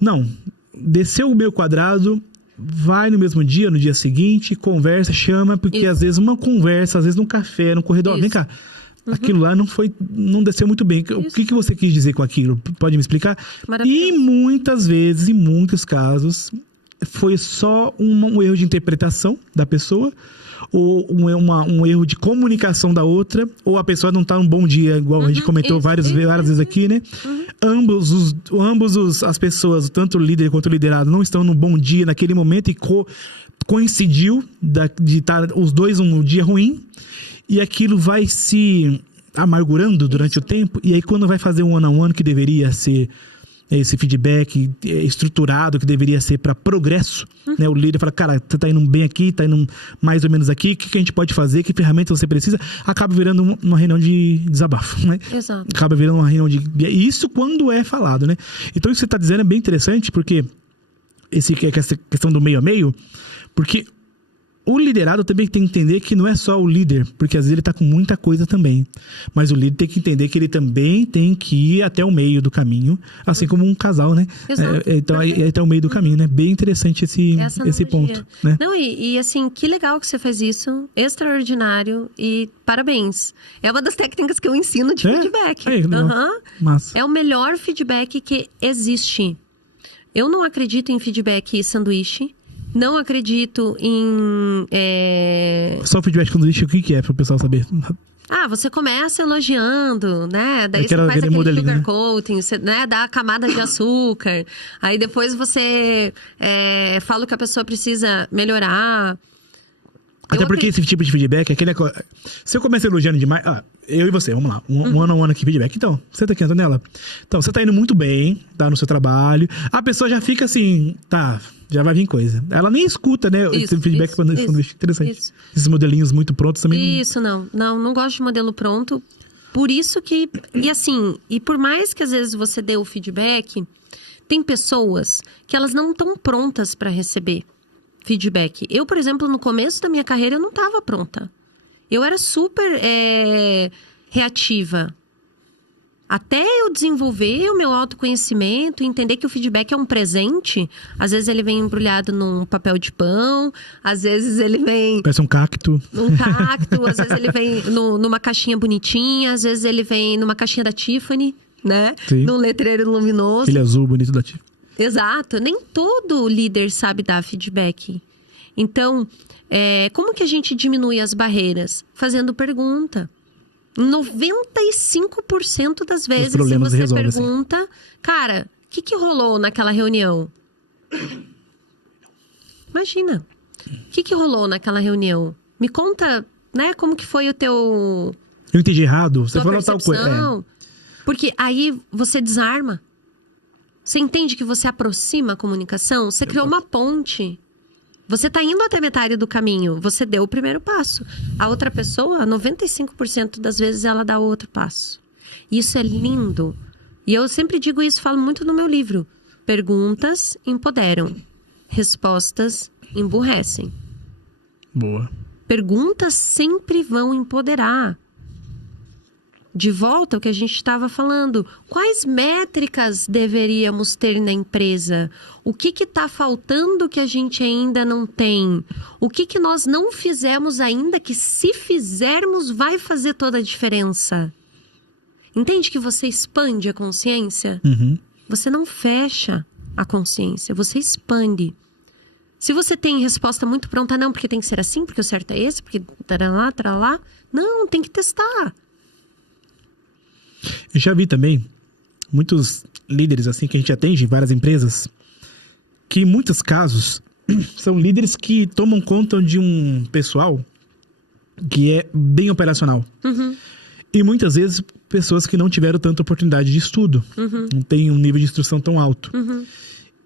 Não, desceu o meu quadrado, vai no mesmo dia, no dia seguinte, conversa, chama, porque às vezes uma conversa, às vezes num café, num corredor, vem cá, aquilo lá não desceu muito bem. O que você quis dizer com aquilo? Pode me explicar? E muitas vezes, em muitos casos, foi só um erro de interpretação da pessoa, ou um erro de comunicação da outra, ou a pessoa não tá num bom dia, igual a gente comentou várias vezes aqui, né? As pessoas, tanto o líder quanto o liderado, não estão num bom dia naquele momento e coincidiu de estar os dois num dia ruim, e aquilo vai se amargurando durante o tempo, e aí quando vai fazer um one-on-one que deveria ser esse feedback estruturado, que deveria ser para progresso, né? O líder fala, cara, você tá indo bem aqui, tá indo mais ou menos aqui, o que a gente pode fazer, que ferramenta você precisa, acaba virando uma reunião de desabafo, né? Exato. Acaba virando uma reunião de... Isso quando é falado, né? Então isso que você tá dizendo é bem interessante, porque essa questão do meio a meio, porque o liderado também tem que entender que não é só o líder, porque às vezes ele tá com muita coisa também. Mas o líder tem que entender que ele também tem que ir até o meio do caminho, assim como um casal, né? Então, até o meio do caminho, né? Bem interessante esse ponto, né? Não, e assim, que legal que você faz isso, extraordinário, e parabéns. É uma das técnicas que eu ensino de feedback. Massa. É o melhor feedback que existe. Eu não acredito em feedback sanduíche. Não acredito em... Só o feedback sanduíche, o que é, para o pessoal saber? Você começa elogiando, né? Daí você faz aquele sugarcoating, né? Dá a camada de açúcar. Aí depois você fala o que a pessoa precisa melhorar. Até porque esse tipo de feedback, se eu começar elogiando demais... eu e você, vamos lá. Um one-on-one aqui, feedback. Então, senta aqui, Antonella. Então, você tá indo muito bem, tá no seu trabalho. A pessoa já fica assim, já vai vir coisa. Ela nem escuta, né? Esse feedback interessante. Isso. Esses modelinhos muito prontos também. Isso, não gosto de modelo pronto. Por isso que... E assim, e por mais que às vezes você dê o feedback, tem pessoas que elas não estão prontas para receber feedback. Eu, por exemplo, no começo da minha carreira, eu não estava pronta. Eu era super reativa. Até eu desenvolver o meu autoconhecimento, entender que o feedback é um presente. Às vezes ele vem embrulhado num papel de pão, às vezes ele vem... Parece um cacto. Às vezes ele vem numa caixinha bonitinha, às vezes ele vem numa caixinha da Tiffany, né? Sim. Num letreiro luminoso. Aquele azul bonito da Tiffany. Exato. Nem todo líder sabe dar feedback. Então, como que a gente diminui as barreiras? Fazendo pergunta. 95% das vezes, se você pergunta, assim, cara, o que rolou naquela reunião? Imagina. O que rolou naquela reunião? Me conta, né, como que foi o teu... Eu entendi errado. Você falou tal coisa. Porque aí você desarma. Você entende que você aproxima a comunicação? Você criou uma ponte. Você tá indo até metade do caminho. Você deu o primeiro passo. A outra pessoa, 95% das vezes, ela dá o outro passo. Isso é lindo. E eu sempre digo isso, falo muito no meu livro. Perguntas empoderam. Respostas emburrecem. Boa. Perguntas sempre vão empoderar. De volta ao que a gente estava falando. Quais métricas deveríamos ter na empresa? O que está faltando que a gente ainda não tem? O que nós não fizemos ainda que, se fizermos, vai fazer toda a diferença? Entende que você expande a consciência? Você não fecha a consciência, você expande. Se você tem resposta muito pronta, não, porque tem que ser assim, porque o certo é esse, porque taralá. Não, tem que testar. Eu já vi também muitos líderes assim que a gente atende em várias empresas que em muitos casos são líderes que tomam conta de um pessoal que é bem operacional. E muitas vezes pessoas que não tiveram tanta oportunidade de estudo. Não tem um nível de instrução tão alto.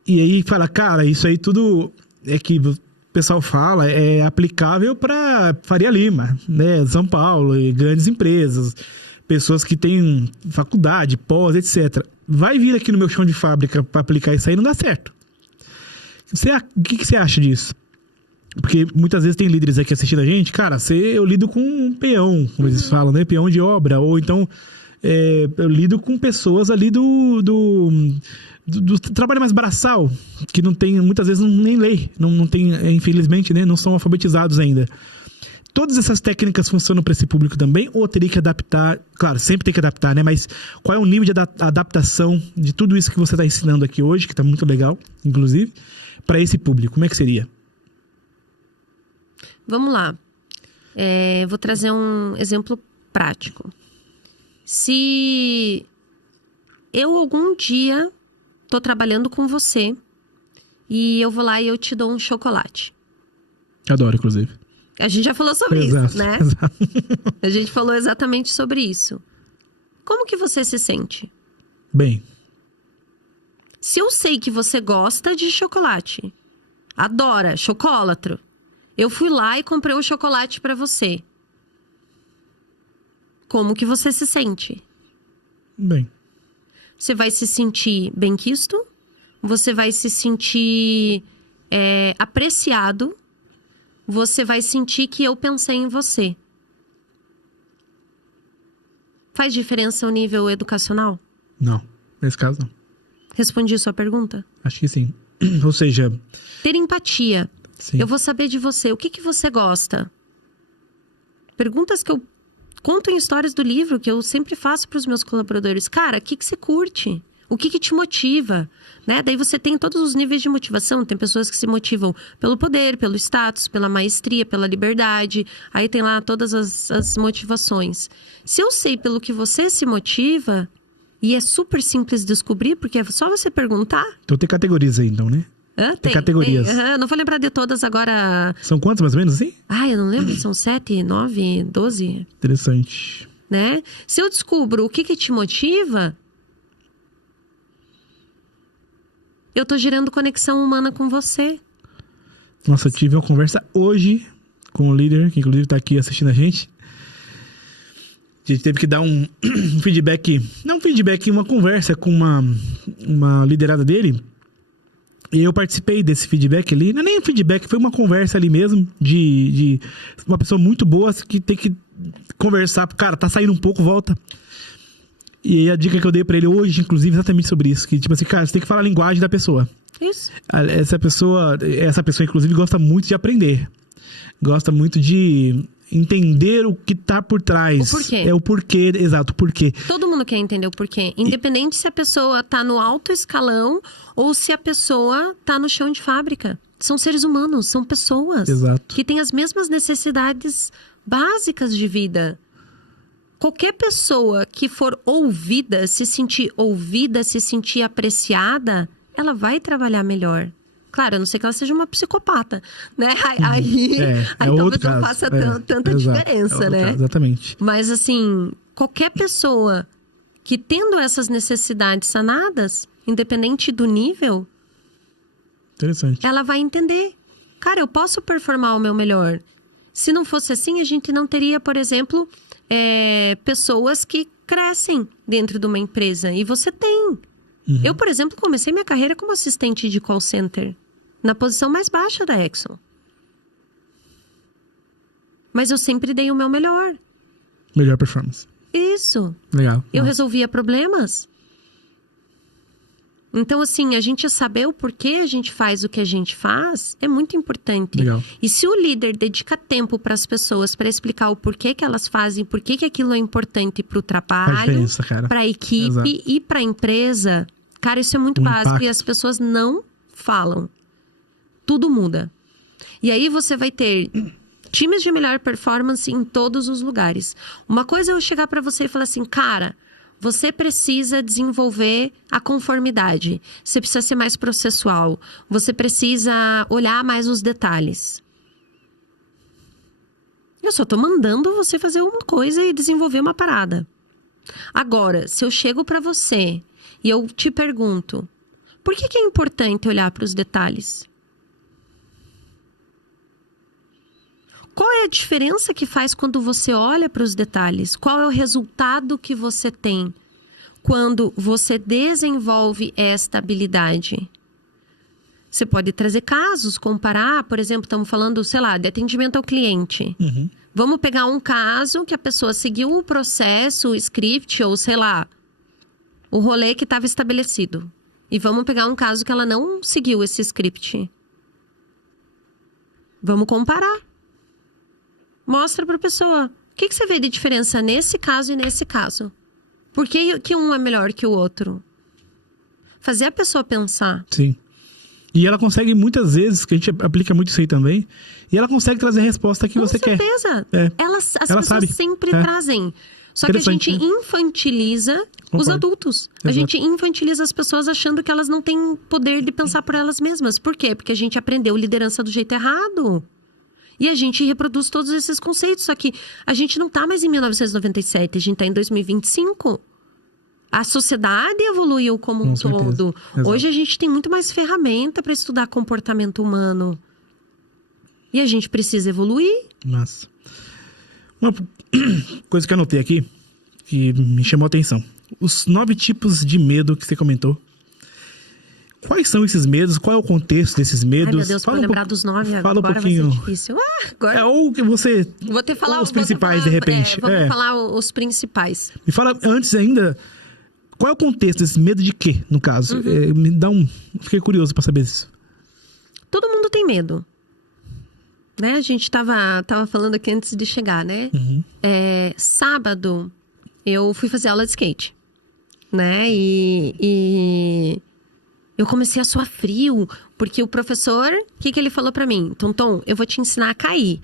E aí fala, cara, isso aí tudo é que o pessoal fala é aplicável para Faria Lima, né? São Paulo e grandes empresas. Pessoas que têm faculdade, pós, etc. Vai vir aqui no meu chão de fábrica para aplicar isso aí, não dá certo. O que você acha disso? Porque muitas vezes tem líderes aqui assistindo a gente, cara, eu lido com um peão, como eles falam, né? Peão de obra, ou então eu lido com pessoas ali do trabalho mais braçal, que não tem, muitas vezes nem lei, não tem, infelizmente, né? Não são alfabetizados ainda. Todas essas técnicas funcionam para esse público também? Ou teria que adaptar? Claro, sempre tem que adaptar, né? Mas qual é o nível de adaptação de tudo isso que você está ensinando aqui hoje, que está muito legal, inclusive, para esse público? Como é que seria? Vamos lá. Vou trazer um exemplo prático. Se eu algum dia tô trabalhando com você e eu vou lá e eu te dou um chocolate. Adoro, inclusive. A gente já falou sobre Exato, isso, né? Exato. A gente falou exatamente sobre isso. Como que você se sente? Bem. Se eu sei que você gosta de chocolate, adora, chocolatro, eu fui lá e comprei um chocolate pra você. Como que você se sente? Bem. Você vai se sentir benquisto? Você vai se sentir apreciado? Você vai sentir que eu pensei em você? Faz diferença o nível educacional? Não, nesse caso não. Respondi sua pergunta? Acho que sim. Ou seja... Ter empatia. Sim. Eu vou saber de você. O que você gosta? Perguntas que eu conto em histórias do livro, que eu sempre faço para os meus colaboradores. Cara, o que você curte? O que te motiva? Né? Daí você tem todos os níveis de motivação. Tem pessoas que se motivam pelo poder, pelo status, pela maestria, pela liberdade. Aí tem lá todas as motivações. Se eu sei pelo que você se motiva, e é super simples descobrir, porque é só você perguntar. Então tem categorias aí, então, né? Tem categorias. Não vou lembrar de todas agora. São quantas, mais ou menos, assim? Eu não lembro. São 7, 9, 12. Interessante. Né? Se eu descubro o que te motiva, eu tô gerando conexão humana com você. Nossa, eu tive uma conversa hoje com o líder, que inclusive tá aqui assistindo a gente. A gente teve que dar um feedback, não um feedback, uma conversa com uma liderada dele. E eu participei desse feedback ali. Não é nem um feedback, foi uma conversa ali mesmo. De uma pessoa muito boa que tem que conversar. Cara, tá saindo um pouco, volta. E aí a dica que eu dei pra ele hoje, inclusive, exatamente sobre isso. Que tipo assim, cara, você tem que falar a linguagem da pessoa. Isso. Essa pessoa, inclusive, gosta muito de aprender. Gosta muito de entender o que tá por trás. O porquê. É o porquê, exato, o porquê. Todo mundo quer entender o porquê. Independente se a pessoa tá no alto escalão ou se a pessoa tá no chão de fábrica. São seres humanos, são pessoas. Exato. Que têm as mesmas necessidades básicas de vida. Qualquer pessoa que for ouvida, se sentir apreciada, ela vai trabalhar melhor. Claro, a não ser que ela seja uma psicopata, né? Aí talvez não faça tanta diferença, né? Caso, exatamente. Mas assim, qualquer pessoa que tendo essas necessidades sanadas, independente do nível, interessante, ela vai entender. Cara, eu posso performar o meu melhor. Se não fosse assim, a gente não teria, por exemplo, pessoas que crescem dentro de uma empresa. E você tem. Eu, por exemplo, comecei minha carreira como assistente de call center, na posição mais baixa da Exxon. Mas eu sempre dei o meu melhor. Melhor performance. Isso. Legal. Eu resolvia problemas. Então, assim, a gente saber o porquê a gente faz o que a gente faz é muito importante. Legal. E se o líder dedica tempo para as pessoas, para explicar o porquê que elas fazem, porquê que aquilo é importante para o trabalho, para a equipe, exato, e para a empresa, cara, isso é muito básico. Impacto. E as pessoas não falam. Tudo muda. E aí você vai ter times de melhor performance em todos os lugares. Uma coisa é eu chegar para você e falar assim, cara, Você precisa desenvolver a conformidade. Você precisa ser mais processual. Você precisa olhar mais os detalhes. Eu só tô mandando você fazer uma coisa e desenvolver uma parada. Agora, se eu chego pra você e eu te pergunto, por que é importante olhar para os detalhes? Qual é a diferença que faz quando você olha para os detalhes? Qual é o resultado que você tem quando você desenvolve esta habilidade? Você pode trazer casos, comparar, por exemplo, estamos falando, sei lá, de atendimento ao cliente. Uhum. Vamos pegar um caso que a pessoa seguiu o processo, o script, ou sei lá, o rolê que estava estabelecido. E vamos pegar um caso que ela não seguiu esse script. Vamos comparar. Mostra para a pessoa. O que você vê de diferença nesse caso e nesse caso? Por que um é melhor que o outro? Fazer a pessoa pensar. Sim. E ela consegue muitas vezes, que a gente aplica muito isso aí também, e ela consegue trazer a resposta que você quer. Com certeza. As ela pessoas sabe. sempre trazem. Só que a gente infantiliza os adultos. Exato. A gente infantiliza as pessoas achando que elas não têm poder de pensar por elas mesmas. Por quê? Porque a gente aprendeu liderança do jeito errado. E a gente reproduz todos esses conceitos. Só que a gente não tá mais em 1997, a gente tá em 2025. A sociedade evoluiu como um todo. Exato. Hoje a gente tem muito mais ferramenta para estudar comportamento humano. E a gente precisa evoluir. Massa. Uma coisa que eu anotei aqui, que me chamou a atenção. Os 9 tipos de medo que você comentou. Quais são esses medos? Qual é o contexto desses medos? Ai, meu Deus, para lembrar dos 9 agora fala um pouquinho. vai ser difícil. Agora... ou que você... Vou ter que falar os principais, de repente. Vamos falar os principais. Me fala antes ainda, qual é o contexto desse medo de quê, no caso? Me dá Fiquei curioso pra saber isso. Todo mundo tem medo. Né? A gente tava falando aqui antes de chegar, né? Uhum. Sábado, eu fui fazer aula de skate. Né? E eu comecei a suar frio, porque o professor, o que ele falou pra mim? Tom, eu vou te ensinar a cair.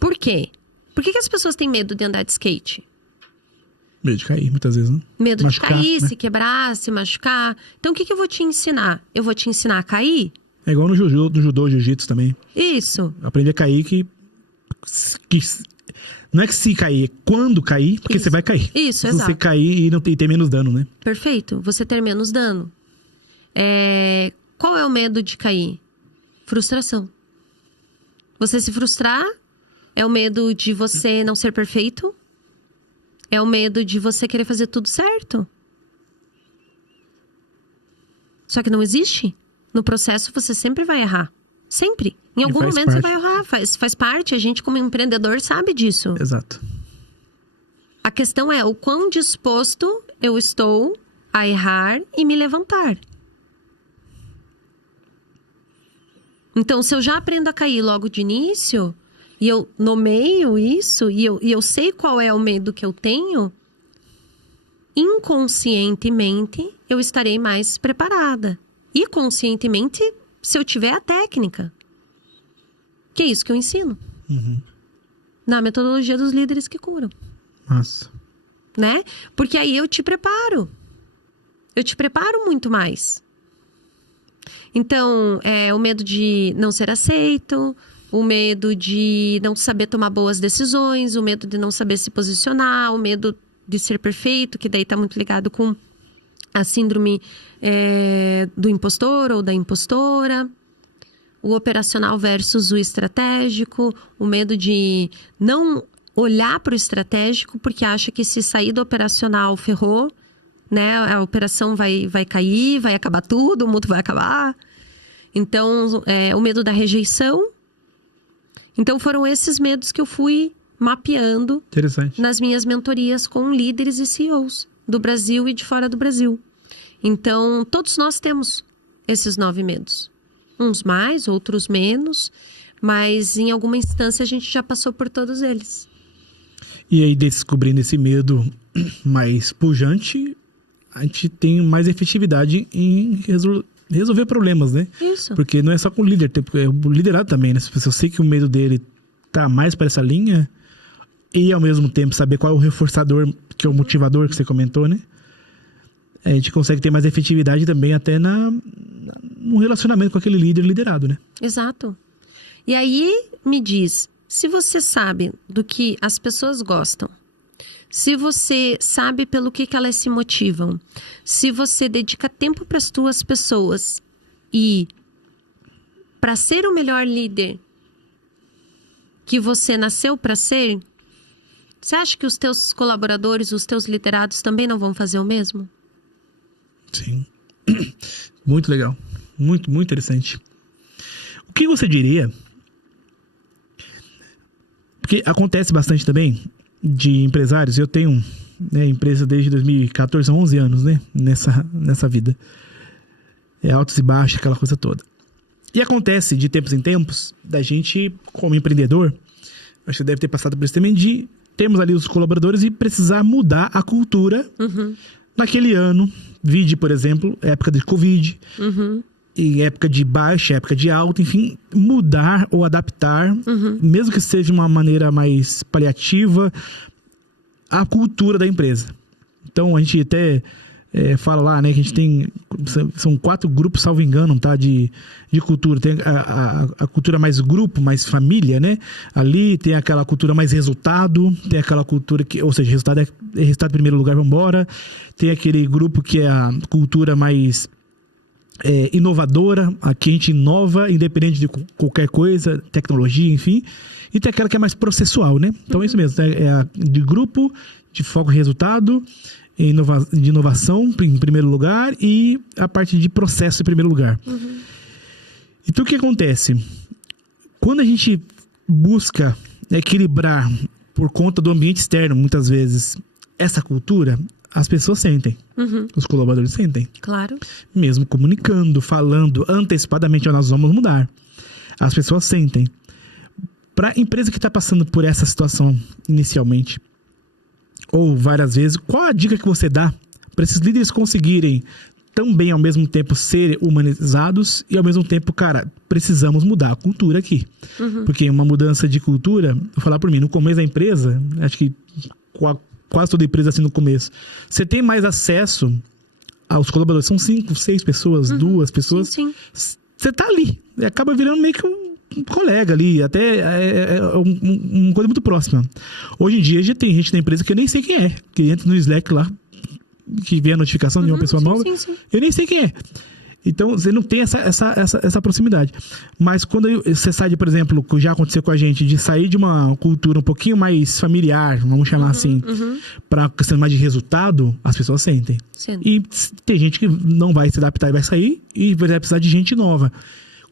Por quê? Por que as pessoas têm medo de andar de skate? Medo de cair, muitas vezes, né? Medo machucar, de cair, né? se quebrar, se machucar. Então, o que eu vou te ensinar? Eu vou te ensinar a cair? É igual no judô, jiu-jitsu também. Isso. Aprender a cair que não é que se cair, é quando cair, porque você vai cair. Isso, se exato. você cair e ter menos dano, né? Perfeito. Você ter menos dano. Qual é o medo de cair? Frustração. Você se frustrar é o medo de você não ser perfeito. É o medo de você querer fazer tudo certo. Só que não existe. No processo você sempre vai errar. Sempre. Em algum momento você vai errar. Faz parte. A gente como empreendedor sabe disso. Exato. A questão é o quão disposto eu estou a errar e me levantar. Então, se eu já aprendo a cair logo de início, e eu nomeio isso, e eu sei qual é o medo que eu tenho, inconscientemente eu estarei mais preparada. E conscientemente, se eu tiver a técnica. Que é isso que eu ensino. Uhum. Na metodologia dos líderes que curam. Nossa. Né? Porque aí eu te preparo. Eu te preparo muito mais. Então, o medo de não ser aceito, o medo de não saber tomar boas decisões, o medo de não saber se posicionar, o medo de ser perfeito, que daí tá muito ligado com a síndrome do impostor ou da impostora, o operacional versus o estratégico, o medo de não olhar para o estratégico porque acha que se sair do operacional ferrou, né? A operação vai cair, vai acabar tudo, o mundo vai acabar. Então, o medo da rejeição. Então, foram esses medos que eu fui mapeando nas minhas mentorias com líderes e CEOs do Brasil e de fora do Brasil. Então, todos nós temos esses 9 medos. Uns mais, outros menos, mas em alguma instância a gente já passou por todos eles. E aí, descobrindo esse medo mais pujante, a gente tem mais efetividade em resolver problemas, né? Isso. Porque não é só com o líder, é o liderado também, né? Se eu sei que o medo dele tá mais para essa linha, e ao mesmo tempo saber qual é o reforçador, que é o motivador que você comentou, né? A gente consegue ter mais efetividade também até no relacionamento com aquele líder liderado, né? Exato. E aí, me diz, se você sabe do que as pessoas gostam, se você sabe pelo que elas se motivam, se você dedica tempo para as tuas pessoas e para ser o melhor líder que você nasceu para ser, você acha que os teus colaboradores, os teus liderados também não vão fazer o mesmo? Sim. Muito legal. Muito, muito interessante. O que você diria? Porque acontece bastante também de empresários. Eu tenho empresa desde 2014, são 11 anos, né? Nessa vida. Altos e baixos, aquela coisa toda. E acontece de tempos em tempos, da gente, como empreendedor, acho que você deve ter passado por isso também, de termos ali os colaboradores e precisar mudar a cultura naquele ano. Vide, por exemplo, época de Covid, em época de baixa, época de alta, enfim, mudar ou adaptar, mesmo que seja de uma maneira mais paliativa, a cultura da empresa. Então, a gente até fala lá, né, que a gente tem, são 4 grupos, salvo engano, tá, de cultura. Tem a cultura mais grupo, mais família, né? Ali tem aquela cultura mais resultado, tem aquela cultura que, ou seja, resultado é resultado em primeiro lugar, vamos embora. Tem aquele grupo que é a cultura mais inovadora, aqui a gente inova, independente de qualquer coisa, tecnologia, enfim. E tem aquela que é mais processual, né? Então é isso mesmo, é a de grupo, de foco em resultado, de inovação em primeiro lugar e a parte de processo em primeiro lugar. Então o que acontece? Quando a gente busca equilibrar por conta do ambiente externo, muitas vezes, essa cultura, as pessoas sentem. Os colaboradores sentem. Claro. Mesmo comunicando, falando antecipadamente, nós vamos mudar. As pessoas sentem. Para a empresa que está passando por essa situação inicialmente, ou várias vezes, qual a dica que você dá para esses líderes conseguirem também ao mesmo tempo ser humanizados e ao mesmo tempo, cara, precisamos mudar a cultura aqui. Porque uma mudança de cultura, vou falar por mim, no começo da empresa, acho que quase toda empresa assim no começo, você tem mais acesso aos colaboradores, são 5, 6 pessoas, 2 pessoas, Sim. você tá ali, acaba virando meio que um colega ali, até uma coisa muito próxima. Hoje em dia já tem gente na empresa que eu nem sei quem é, que entra no Slack lá, que vê a notificação de uma pessoa nova, eu nem sei quem é. Então você não tem essa proximidade. Mas quando você sai de, por exemplo, que já aconteceu com a gente, de sair de uma cultura um pouquinho mais familiar, vamos chamar assim, para questão mais de resultado, as pessoas sentem. E tem gente que não vai se adaptar e vai sair, e vai precisar de gente nova.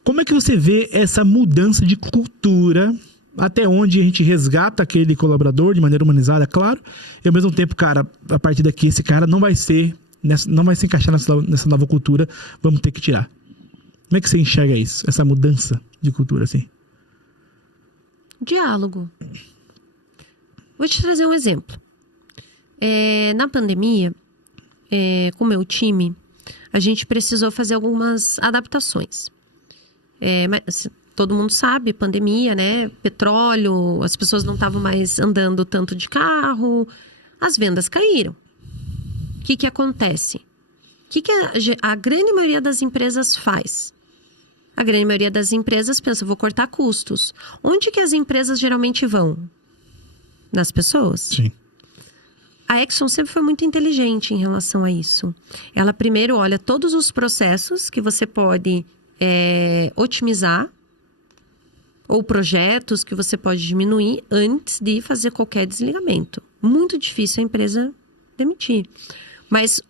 Como é que você vê essa mudança de cultura, até onde a gente resgata aquele colaborador de maneira humanizada, claro, e ao mesmo tempo, cara, a partir daqui esse cara não vai se encaixar nessa nova cultura, vamos ter que tirar. Como é que você enxerga isso, essa mudança de cultura, assim? Diálogo. Vou te trazer um exemplo. Na pandemia, com o meu time, a gente precisou fazer algumas adaptações. Mas todo mundo sabe, pandemia, né? Petróleo, as pessoas não estavam mais andando tanto de carro, as vendas caíram. O que acontece? O que a grande maioria das empresas faz? A grande maioria das empresas pensa, vou cortar custos. Onde que as empresas geralmente vão? Nas pessoas. Sim. A Exxon sempre foi muito inteligente em relação a isso. Ela primeiro olha todos os processos que você pode otimizar ou projetos que você pode diminuir antes de fazer qualquer desligamento. Muito difícil a empresa demitir. Mas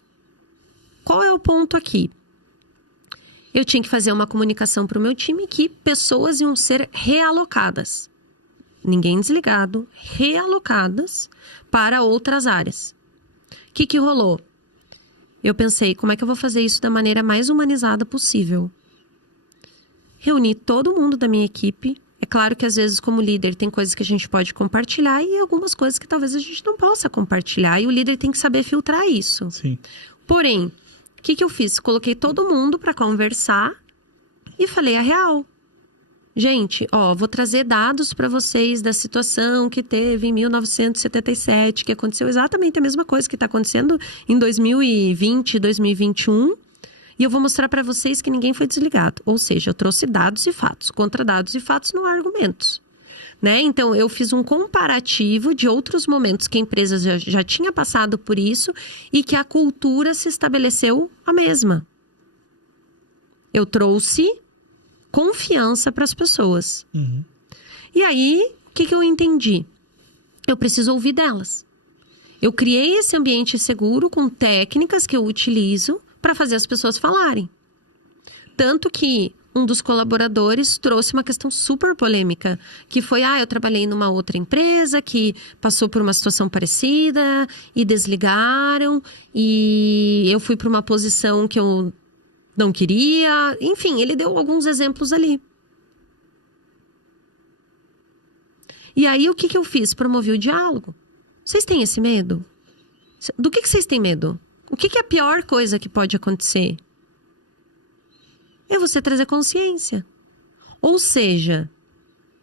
qual é o ponto aqui? Eu tinha que fazer uma comunicação para o meu time que pessoas iam ser realocadas. Ninguém desligado, realocadas para outras áreas. O que rolou? Eu pensei, como é que eu vou fazer isso da maneira mais humanizada possível? Reuni todo mundo da minha equipe. É claro que às vezes como líder tem coisas que a gente pode compartilhar e algumas coisas que talvez a gente não possa compartilhar. E o líder tem que saber filtrar isso. Sim. Porém, o que eu fiz? Coloquei todo mundo para conversar e falei a real. Gente, vou trazer dados para vocês da situação que teve em 1977, que aconteceu exatamente a mesma coisa que está acontecendo em 2020, 2021. E eu vou mostrar para vocês que ninguém foi desligado. Ou seja, eu trouxe dados e fatos. Contra dados e fatos não há argumentos. Né? Então, eu fiz um comparativo de outros momentos que a empresa já tinha passado por isso e que a cultura se estabeleceu a mesma. Eu trouxe confiança para as pessoas. Uhum. E aí, o que eu entendi? Eu preciso ouvir delas. Eu criei esse ambiente seguro com técnicas que eu utilizo para fazer as pessoas falarem. Tanto que um dos colaboradores trouxe uma questão super polêmica, que foi, eu trabalhei numa outra empresa que passou por uma situação parecida e desligaram, e eu fui para uma posição que eu não queria. Enfim, ele deu alguns exemplos ali. E aí, o que eu fiz? Promovi o diálogo. Vocês têm esse medo? Do que vocês têm medo? O que é a pior coisa que pode acontecer? É você trazer consciência. Ou seja,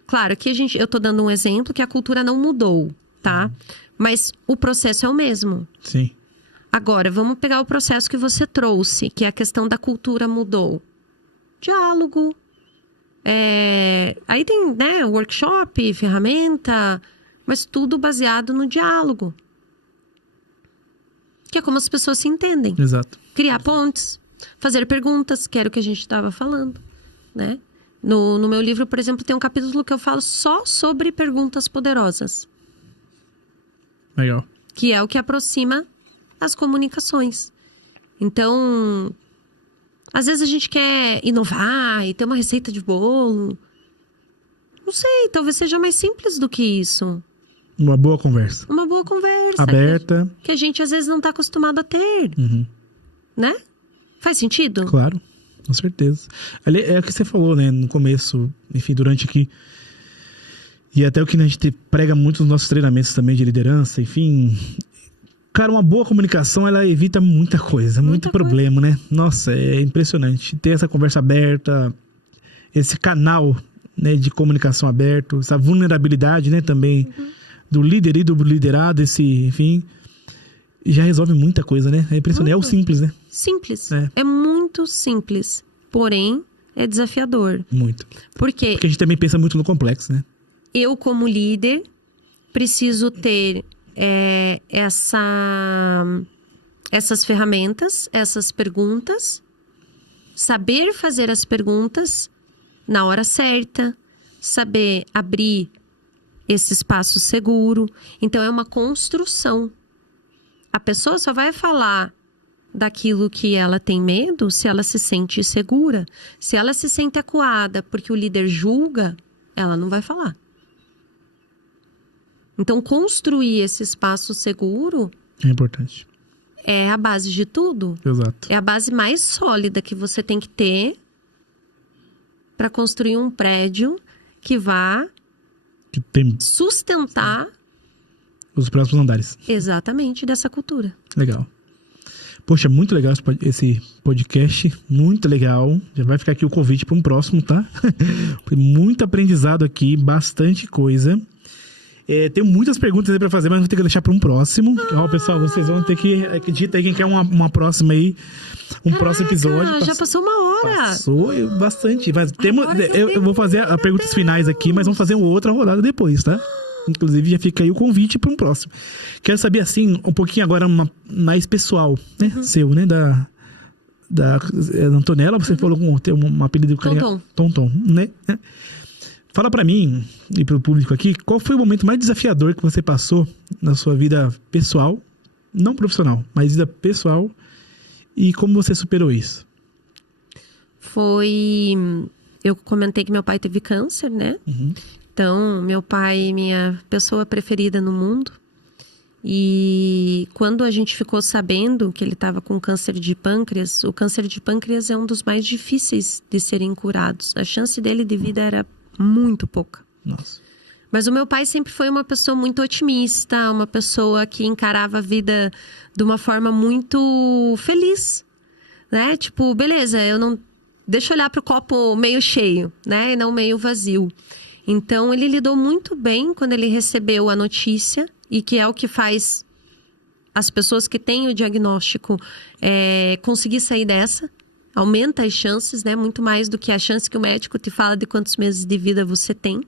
claro que eu tô dando um exemplo que a cultura não mudou, tá? Mas o processo é o mesmo. Sim. Agora, vamos pegar o processo que você trouxe, que é a questão da cultura mudou. Diálogo. Aí tem, né, workshop, ferramenta, mas tudo baseado no diálogo. Que é como as pessoas se entendem. Exato. Criar pontes, fazer perguntas, que era o que a gente estava falando, né? No meu livro, por exemplo, tem um capítulo que eu falo só sobre perguntas poderosas. Legal. Que é o que aproxima as comunicações. Então, às vezes a gente quer inovar e ter uma receita de bolo. Não sei, talvez seja mais simples do que isso. Uma boa conversa. Uma boa conversa. Aberta. Que a gente às vezes não está acostumado a ter. Uhum. Né? Faz sentido? Claro, com certeza. Ali é o que você falou, né? No começo, enfim, durante aqui. E até o que a gente prega muito nos nossos treinamentos também de liderança, enfim. Cara, uma boa comunicação, ela evita muita coisa, muito problema, né? Nossa, é impressionante. Ter essa conversa aberta, esse canal, né, de comunicação aberto, essa vulnerabilidade, né, também, do líder e do liderado, enfim, já resolve muita coisa, né? É impressionante, é o simples, né? Simples. É muito simples, porém é desafiador. Muito. Por quê? Porque a gente também pensa muito no complexo, né? Eu, como líder, preciso ter essas ferramentas, essas perguntas, saber fazer as perguntas na hora certa, saber abrir esse espaço seguro. Então, é uma construção. A pessoa só vai falar daquilo que ela tem medo se ela se sente segura. Se ela se sente acuada porque o líder julga, ela não vai falar. Então, construir esse espaço seguro é importante. É a base de tudo. Exato. É a base mais sólida que você tem que ter para construir um prédio que vá sustentar os próximos andares. Exatamente, dessa cultura. Legal. Poxa, muito legal esse podcast. Muito legal. Já vai ficar aqui o convite para um próximo, tá? Muito aprendizado aqui, bastante coisa. Tenho muitas perguntas aí pra fazer, mas vou ter que deixar para um próximo. Pessoal, vocês vão ter que... Acredita aí quem quer uma próxima aí. Próximo episódio. Já passou uma hora. Passou bastante. Mas eu vou fazer as perguntas finais aqui, mas vamos fazer outra rodada depois, tá? Inclusive, já fica aí o convite para um próximo. Quero saber, assim, um pouquinho agora, mais pessoal, né? Seu, né? Da Antonella, você falou com um apelido carinhoso. Tonton, né? Fala pra mim e pro público aqui, qual foi o momento mais desafiador que você passou na sua vida pessoal, não profissional, mas vida pessoal, e como você superou isso? Eu comentei que meu pai teve câncer, né? Então, meu pai é minha pessoa preferida no mundo. E quando a gente ficou sabendo que ele estava com câncer de pâncreas, o câncer de pâncreas é um dos mais difíceis de serem curados. A chance dele de vida era muito pouca. Nossa. Mas o meu pai sempre foi uma pessoa muito otimista, uma pessoa que encarava a vida de uma forma muito feliz, né? Tipo, beleza, eu deixa eu olhar para o copo meio cheio, né? E não meio vazio. Então, ele lidou muito bem quando ele recebeu a notícia, e que é o que faz as pessoas que têm o diagnóstico conseguir sair dessa. Aumenta as chances, né? Muito mais do que a chance que o médico te fala de quantos meses de vida você tem.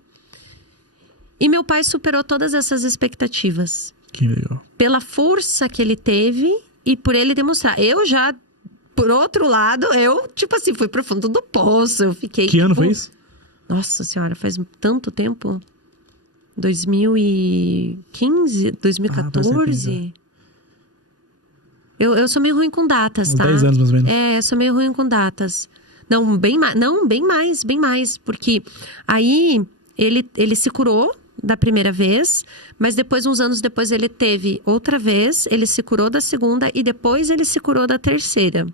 E meu pai superou todas essas expectativas. Que legal. Pela força que ele teve e por ele demonstrar. Eu já, por outro lado, tipo assim, fui pro fundo do poço. Eu fiquei... Que ano foi isso? Nossa senhora, faz tanto tempo. 2015, 2014... Eu sou meio ruim com datas, tá? 10 anos, mais ou menos. Sou meio ruim com datas. Não, bem mais. Porque aí ele se curou da primeira vez, mas depois, uns anos depois, ele teve outra vez, ele se curou da segunda e depois ele se curou da terceira.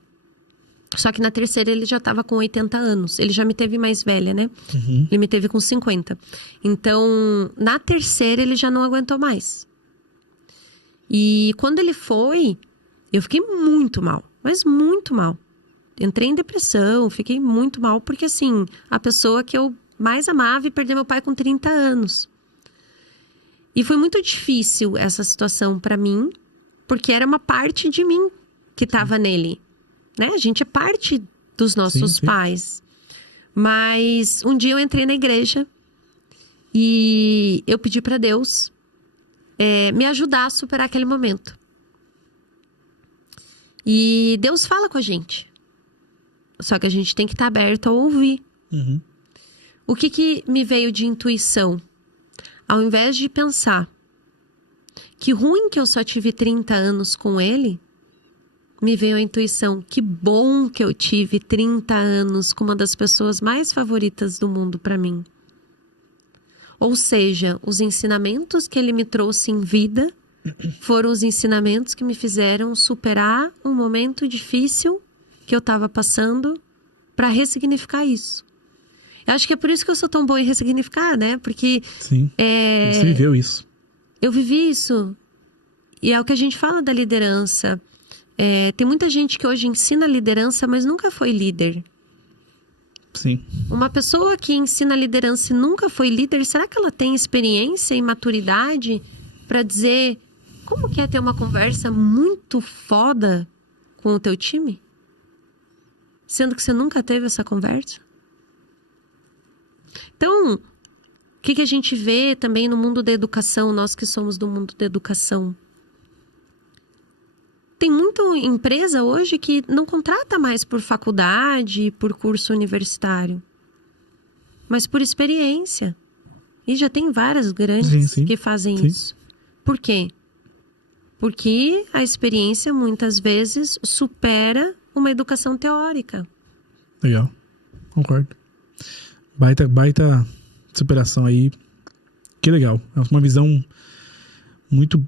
Só que na terceira ele já tava com 80 anos. Ele já me teve mais velha, né? Uhum. Ele me teve com 50. Então, na terceira ele já não aguentou mais. E quando ele foi... Eu fiquei muito mal, mas muito mal. Entrei em depressão, fiquei muito mal, porque assim, a pessoa que eu mais amava e perdeu meu pai com 30 anos. E foi muito difícil essa situação pra mim, porque era uma parte de mim que tava nele, né? A gente é parte dos nossos pais. Mas um dia eu entrei na igreja e eu pedi pra Deus me ajudar a superar aquele momento. E Deus fala com a gente. Só que a gente tem que estar aberto a ouvir. Uhum. O que me veio de intuição? Ao invés de pensar que ruim que eu só tive 30 anos com ele, me veio a intuição, que bom que eu tive 30 anos com uma das pessoas mais favoritas do mundo para mim. Ou seja, os ensinamentos que ele me trouxe em vida foram os ensinamentos que me fizeram superar um momento difícil que eu estava passando para ressignificar isso. Eu acho que é por isso que eu sou tão boa em ressignificar, né? Porque... Sim, você viveu isso. Eu vivi isso. E é o que a gente fala da liderança. Tem muita gente que hoje ensina liderança, mas nunca foi líder. Sim. Uma pessoa que ensina liderança e nunca foi líder, será que ela tem experiência e maturidade para dizer... Como que é ter uma conversa muito foda com o teu time? Sendo que você nunca teve essa conversa? Então, o que a gente vê também no mundo da educação, nós que somos do mundo da educação? Tem muita empresa hoje que não contrata mais por faculdade, por curso universitário, mas por experiência. E já tem várias grandes que fazem isso. Por quê? Porque a experiência, muitas vezes, supera uma educação teórica. Legal. Concordo. Baita superação aí. Que legal. É uma visão muito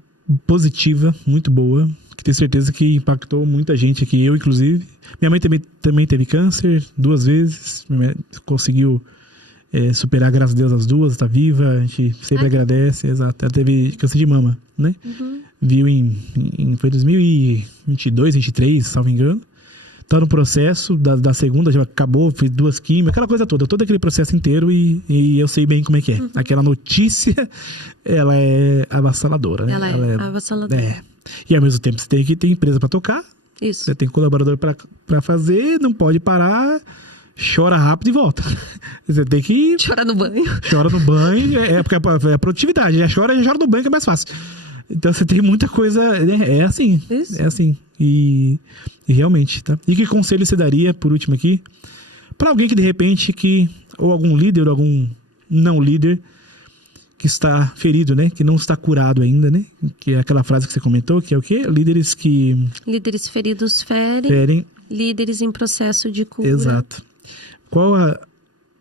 positiva, muito boa. Que tenho certeza que impactou muita gente aqui. Eu, inclusive. Minha mãe também teve câncer 2 vezes. Minha mãe conseguiu superar, graças a Deus, as 2. Tá viva. A gente sempre agradece. Exato. Ela teve câncer de mama, né? Uhum. Viu foi 2022, 2023, salvo engano. Tá no processo da segunda, já acabou, fez 2 químicas, aquela coisa toda, todo aquele processo inteiro e eu sei bem como é que é. Uhum. Aquela notícia, ela é avassaladora, né? Ela é avassaladora. E ao mesmo tempo, você tem que ter empresa pra tocar. Isso. Você tem colaborador pra fazer, não pode parar, chora rápido e volta. Você tem que... Chora no banho. Chora no banho, porque é produtividade. Já chora no banho que é mais fácil. Então você tem muita coisa, né? É assim. Isso. É assim. E realmente, tá? E que conselho você daria, por último aqui, para alguém que de repente, ou algum líder, ou algum não líder, que está ferido, né? Que não está curado ainda, né? Que é aquela frase que você comentou, que é o quê? Líderes Líderes feridos ferem. Líderes em processo de cura. Exato. Qual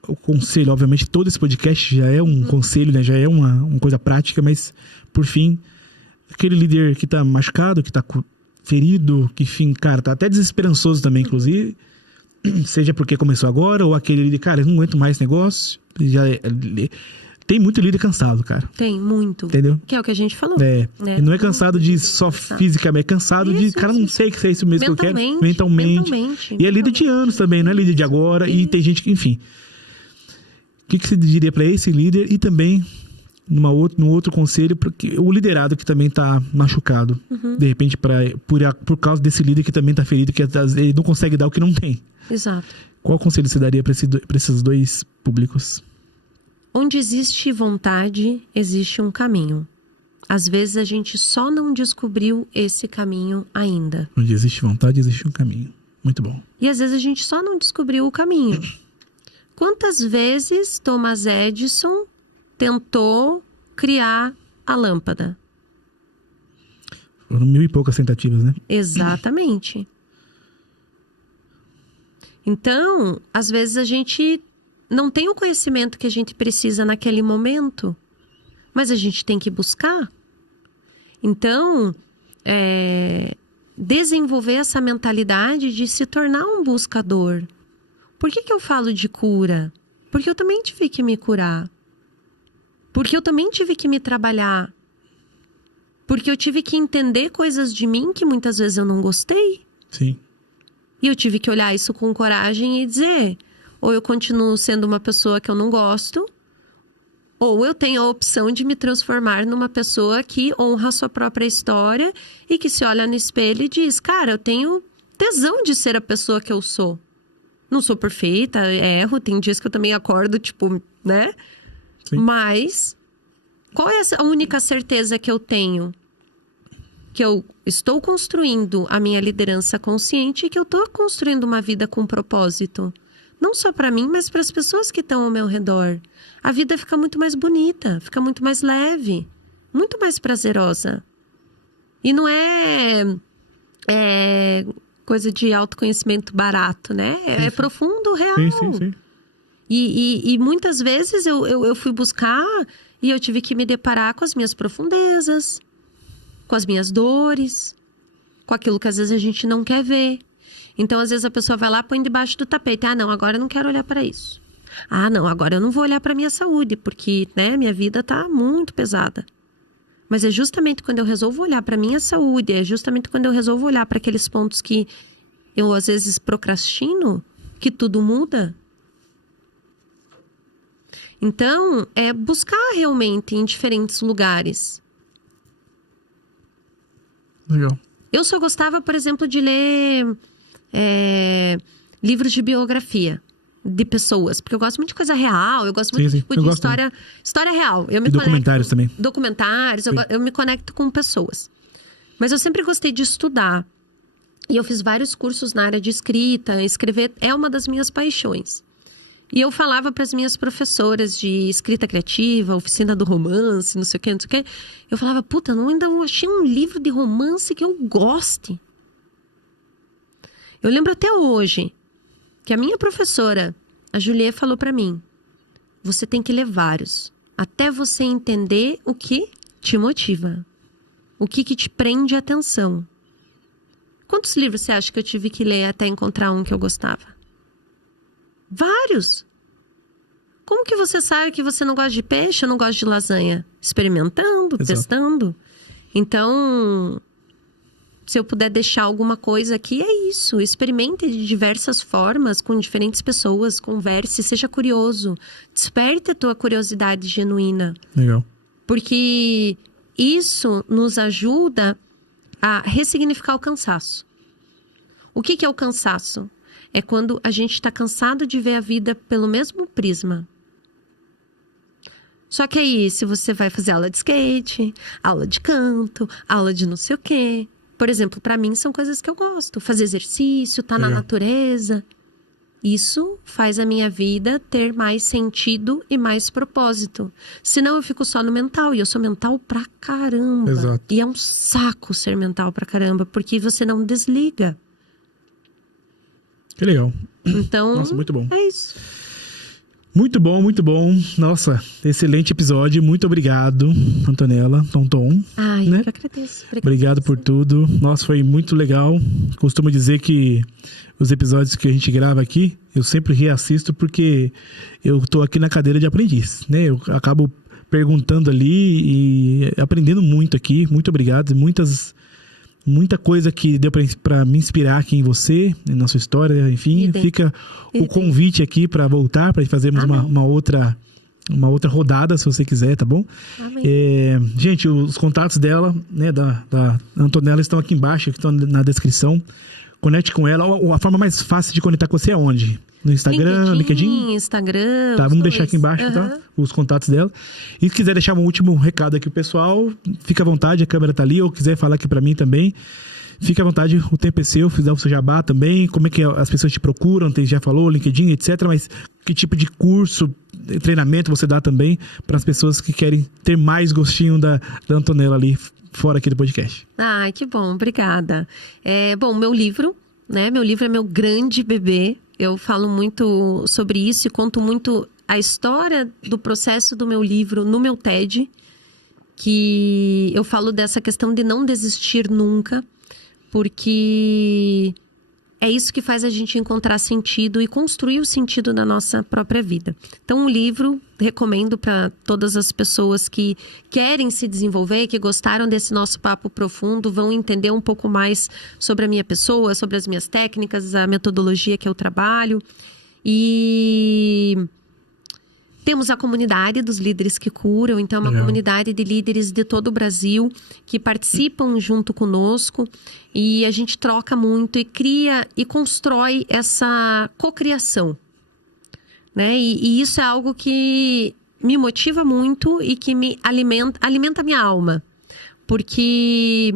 o conselho? Obviamente, todo esse podcast já é um conselho, né? Já é uma coisa prática, mas, por fim... Aquele líder que tá machucado, que tá ferido, que, enfim, cara, tá até desesperançoso também, inclusive. Seja porque começou agora, ou aquele líder, cara, eu não aguento mais esse negócio. Já tem muito líder cansado, cara. Tem, muito. Entendeu? Que é o que a gente falou. É. Né? E não é cansado de só fisicamente, é cansado de, cara, não sei se é isso mesmo que eu quero. Mentalmente. E é líder de anos também, não é líder de agora. E tem gente que, enfim. O que você diria pra esse líder e também num outro conselho, porque o liderado que também tá machucado, de repente, por causa desse líder que também tá ferido, que ele não consegue dar o que não tem. Exato. Qual conselho você daria pra esses dois públicos? Onde existe vontade, existe um caminho. Às vezes a gente só não descobriu esse caminho ainda. Onde existe vontade, existe um caminho. Muito bom. E às vezes a gente só não descobriu o caminho. Quantas vezes Thomas Edison tentou criar a lâmpada? Foram 1000 e poucas tentativas, né? Exatamente. Então, às vezes a gente não tem o conhecimento que a gente precisa naquele momento, mas a gente tem que buscar. Então, desenvolver essa mentalidade de se tornar um buscador. Por que eu falo de cura? Porque eu também tive que me curar. Porque eu também tive que me trabalhar. Porque eu tive que entender coisas de mim que muitas vezes eu não gostei. Sim. E eu tive que olhar isso com coragem e dizer: ou eu continuo sendo uma pessoa que eu não gosto, ou eu tenho a opção de me transformar numa pessoa que honra a sua própria história e que se olha no espelho e diz: cara, eu tenho tesão de ser a pessoa que eu sou. Não sou perfeita, erro, tem dias que eu também acordo, tipo, né? Sim. Mas qual é a única certeza que eu tenho? Que eu estou construindo a minha liderança consciente e que eu estou construindo uma vida com propósito. Não só para mim, mas para as pessoas que estão ao meu redor. A vida fica muito mais bonita, fica muito mais leve, muito mais prazerosa. E não é coisa de autoconhecimento barato, né? É profundo, real. Sim. E muitas vezes eu fui buscar e eu tive que me deparar com as minhas profundezas, com as minhas dores, com aquilo que às vezes a gente não quer ver. Então, às vezes a pessoa vai lá, põe debaixo do tapete. Ah, não, agora eu não quero olhar para isso. Ah, não, agora eu não vou olhar para minha saúde, porque, né, minha vida tá muito pesada. Mas é justamente quando eu resolvo olhar para minha saúde, é justamente quando eu resolvo olhar para aqueles pontos que eu às vezes procrastino, que tudo muda. Então, é buscar realmente em diferentes lugares. Legal. Eu só gostava, por exemplo, de ler livros de biografia de pessoas, porque eu gosto muito de coisa real, eu gosto muito de história real. Eu me documentários também. Documentários, eu me conecto com pessoas. Mas eu sempre gostei de estudar. E eu fiz vários cursos na área de escrita. Escrever é uma das minhas paixões. E eu falava para as minhas professoras de escrita criativa, oficina do romance, não sei o que, não sei o que. Eu falava, puta, ainda não achei um livro de romance que eu goste. Eu lembro até hoje que a minha professora, a Julie, falou para mim: você tem que ler vários, até você entender o que te motiva, o que te prende a atenção. Quantos livros você acha que eu tive que ler até encontrar um que eu gostava? Vários. Como que você sabe que você não gosta de peixe ou não gosta de lasanha? Experimentando, testando. Então, se eu puder deixar alguma coisa aqui, é isso. Experimente de diversas formas, com diferentes pessoas, converse, seja curioso. Desperte a tua curiosidade genuína. Legal. Porque isso nos ajuda a ressignificar o cansaço. O que é o cansaço? É quando a gente está cansado de ver a vida pelo mesmo prisma. Só que aí, se você vai fazer aula de skate, aula de canto, aula de não sei o quê. Por exemplo, para mim são coisas que eu gosto. Fazer exercício, estar na natureza. Isso faz a minha vida ter mais sentido e mais propósito. Senão eu fico só no mental. E eu sou mental pra caramba. Exato. E é um saco ser mental pra caramba. Porque você não desliga. Que legal. Então, nossa, muito bom. É isso. Muito bom, muito bom. Nossa, excelente episódio. Muito obrigado, Antonella, Tom. Ai, né? eu que agradeço. Obrigado por tudo. Nossa, foi muito legal. Costumo dizer que os episódios que a gente grava aqui, eu sempre reassisto porque eu tô aqui na cadeira de aprendiz, né? Eu acabo perguntando ali e aprendendo muito aqui. Muito obrigado. Muita coisa que deu para me inspirar aqui em você, na sua história, enfim. Fica o convite aqui para voltar, para fazermos uma outra rodada, se você quiser, tá bom? Gente, os contatos dela, né, da Antonella, estão aqui embaixo, estão na descrição. Conecte com ela. A forma mais fácil de conectar com você é onde? No Instagram, LinkedIn? Instagram. Tá, vamos deixar aqui embaixo, tá? Os contatos dela. E se quiser deixar um último recado aqui pro pessoal, fica à vontade, a câmera tá ali, ou quiser falar aqui pra mim também, fica à vontade, o tempo é seu, fizer o seu jabá também, como é que as pessoas te procuram, já falou, LinkedIn, etc, mas que tipo de curso, treinamento você dá também para as pessoas que querem ter mais gostinho da Antonella ali, fora aqui do podcast. Ai, que bom, obrigada. Bom, meu livro, né? Meu livro é meu grande bebê. Eu falo muito sobre isso e conto muito a história do processo do meu livro no meu TED, que eu falo dessa questão de não desistir nunca, porque é isso que faz a gente encontrar sentido e construir o sentido da nossa própria vida. Então, o livro, recomendo para todas as pessoas que querem se desenvolver, que gostaram desse nosso papo profundo, vão entender um pouco mais sobre a minha pessoa, sobre as minhas técnicas, a metodologia que eu trabalho. E temos a comunidade dos líderes que curam, então é uma comunidade de líderes de todo o Brasil que participam junto conosco e a gente troca muito e cria e constrói essa cocriação, né? E isso é algo que me motiva muito e que me alimenta a minha alma, porque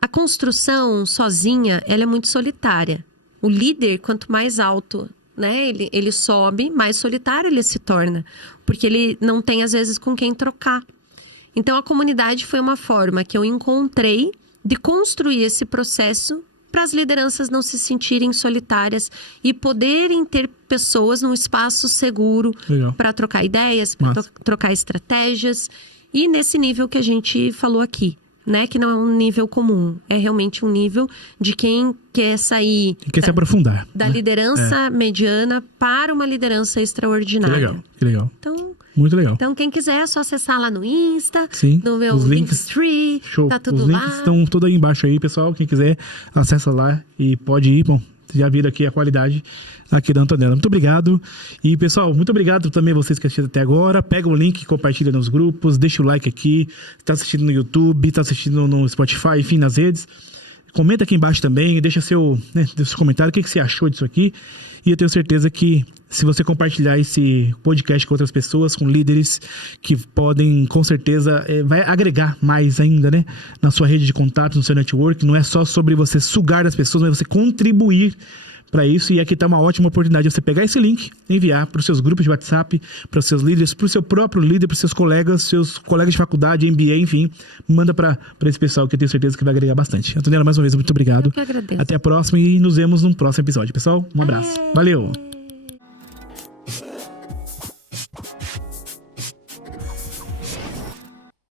a construção sozinha, ela é muito solitária. O líder, quanto mais alto, né, ele sobe, mais solitário ele se torna, porque ele não tem às vezes com quem trocar. Então a comunidade foi uma forma que eu encontrei de construir esse processo para as lideranças não se sentirem solitárias e poderem ter pessoas num espaço seguro para trocar ideias, para trocar estratégias, e nesse nível que a gente falou aqui, né? Que não é um nível comum, é realmente um nível de quem quer sair... Quer se aprofundar. Da liderança mediana para uma liderança extraordinária. Que legal. Então, muito legal. Então, quem quiser é só acessar lá no Insta, sim, no meu os links, Linktree, tá tudo os lá. Os links estão tudo aí embaixo aí, pessoal. Quem quiser, acessa lá e pode ir. Bom, já viram aqui a qualidade aqui da Antonella. Muito obrigado. E, pessoal, muito obrigado também a vocês que assistiram até agora. Pega o link, compartilha nos grupos, deixa o like aqui. Está assistindo no YouTube, está assistindo no Spotify, enfim, nas redes. Comenta aqui embaixo também, deixa seu comentário, o que você achou disso aqui. E eu tenho certeza que se você compartilhar esse podcast com outras pessoas, com líderes que podem, com certeza, vai agregar mais ainda, né? Na sua rede de contatos, no seu network. Não é só sobre você sugar das pessoas, mas você contribuir para isso. E aqui está uma ótima oportunidade de você pegar esse link, enviar para os seus grupos de WhatsApp, para os seus líderes, para o seu próprio líder, para os seus colegas de faculdade, MBA, enfim. Manda para esse pessoal que eu tenho certeza que vai agregar bastante. Antonella, mais uma vez, muito obrigado. Eu que agradeço. Até a próxima e nos vemos num próximo episódio. Pessoal, um abraço. Valeu!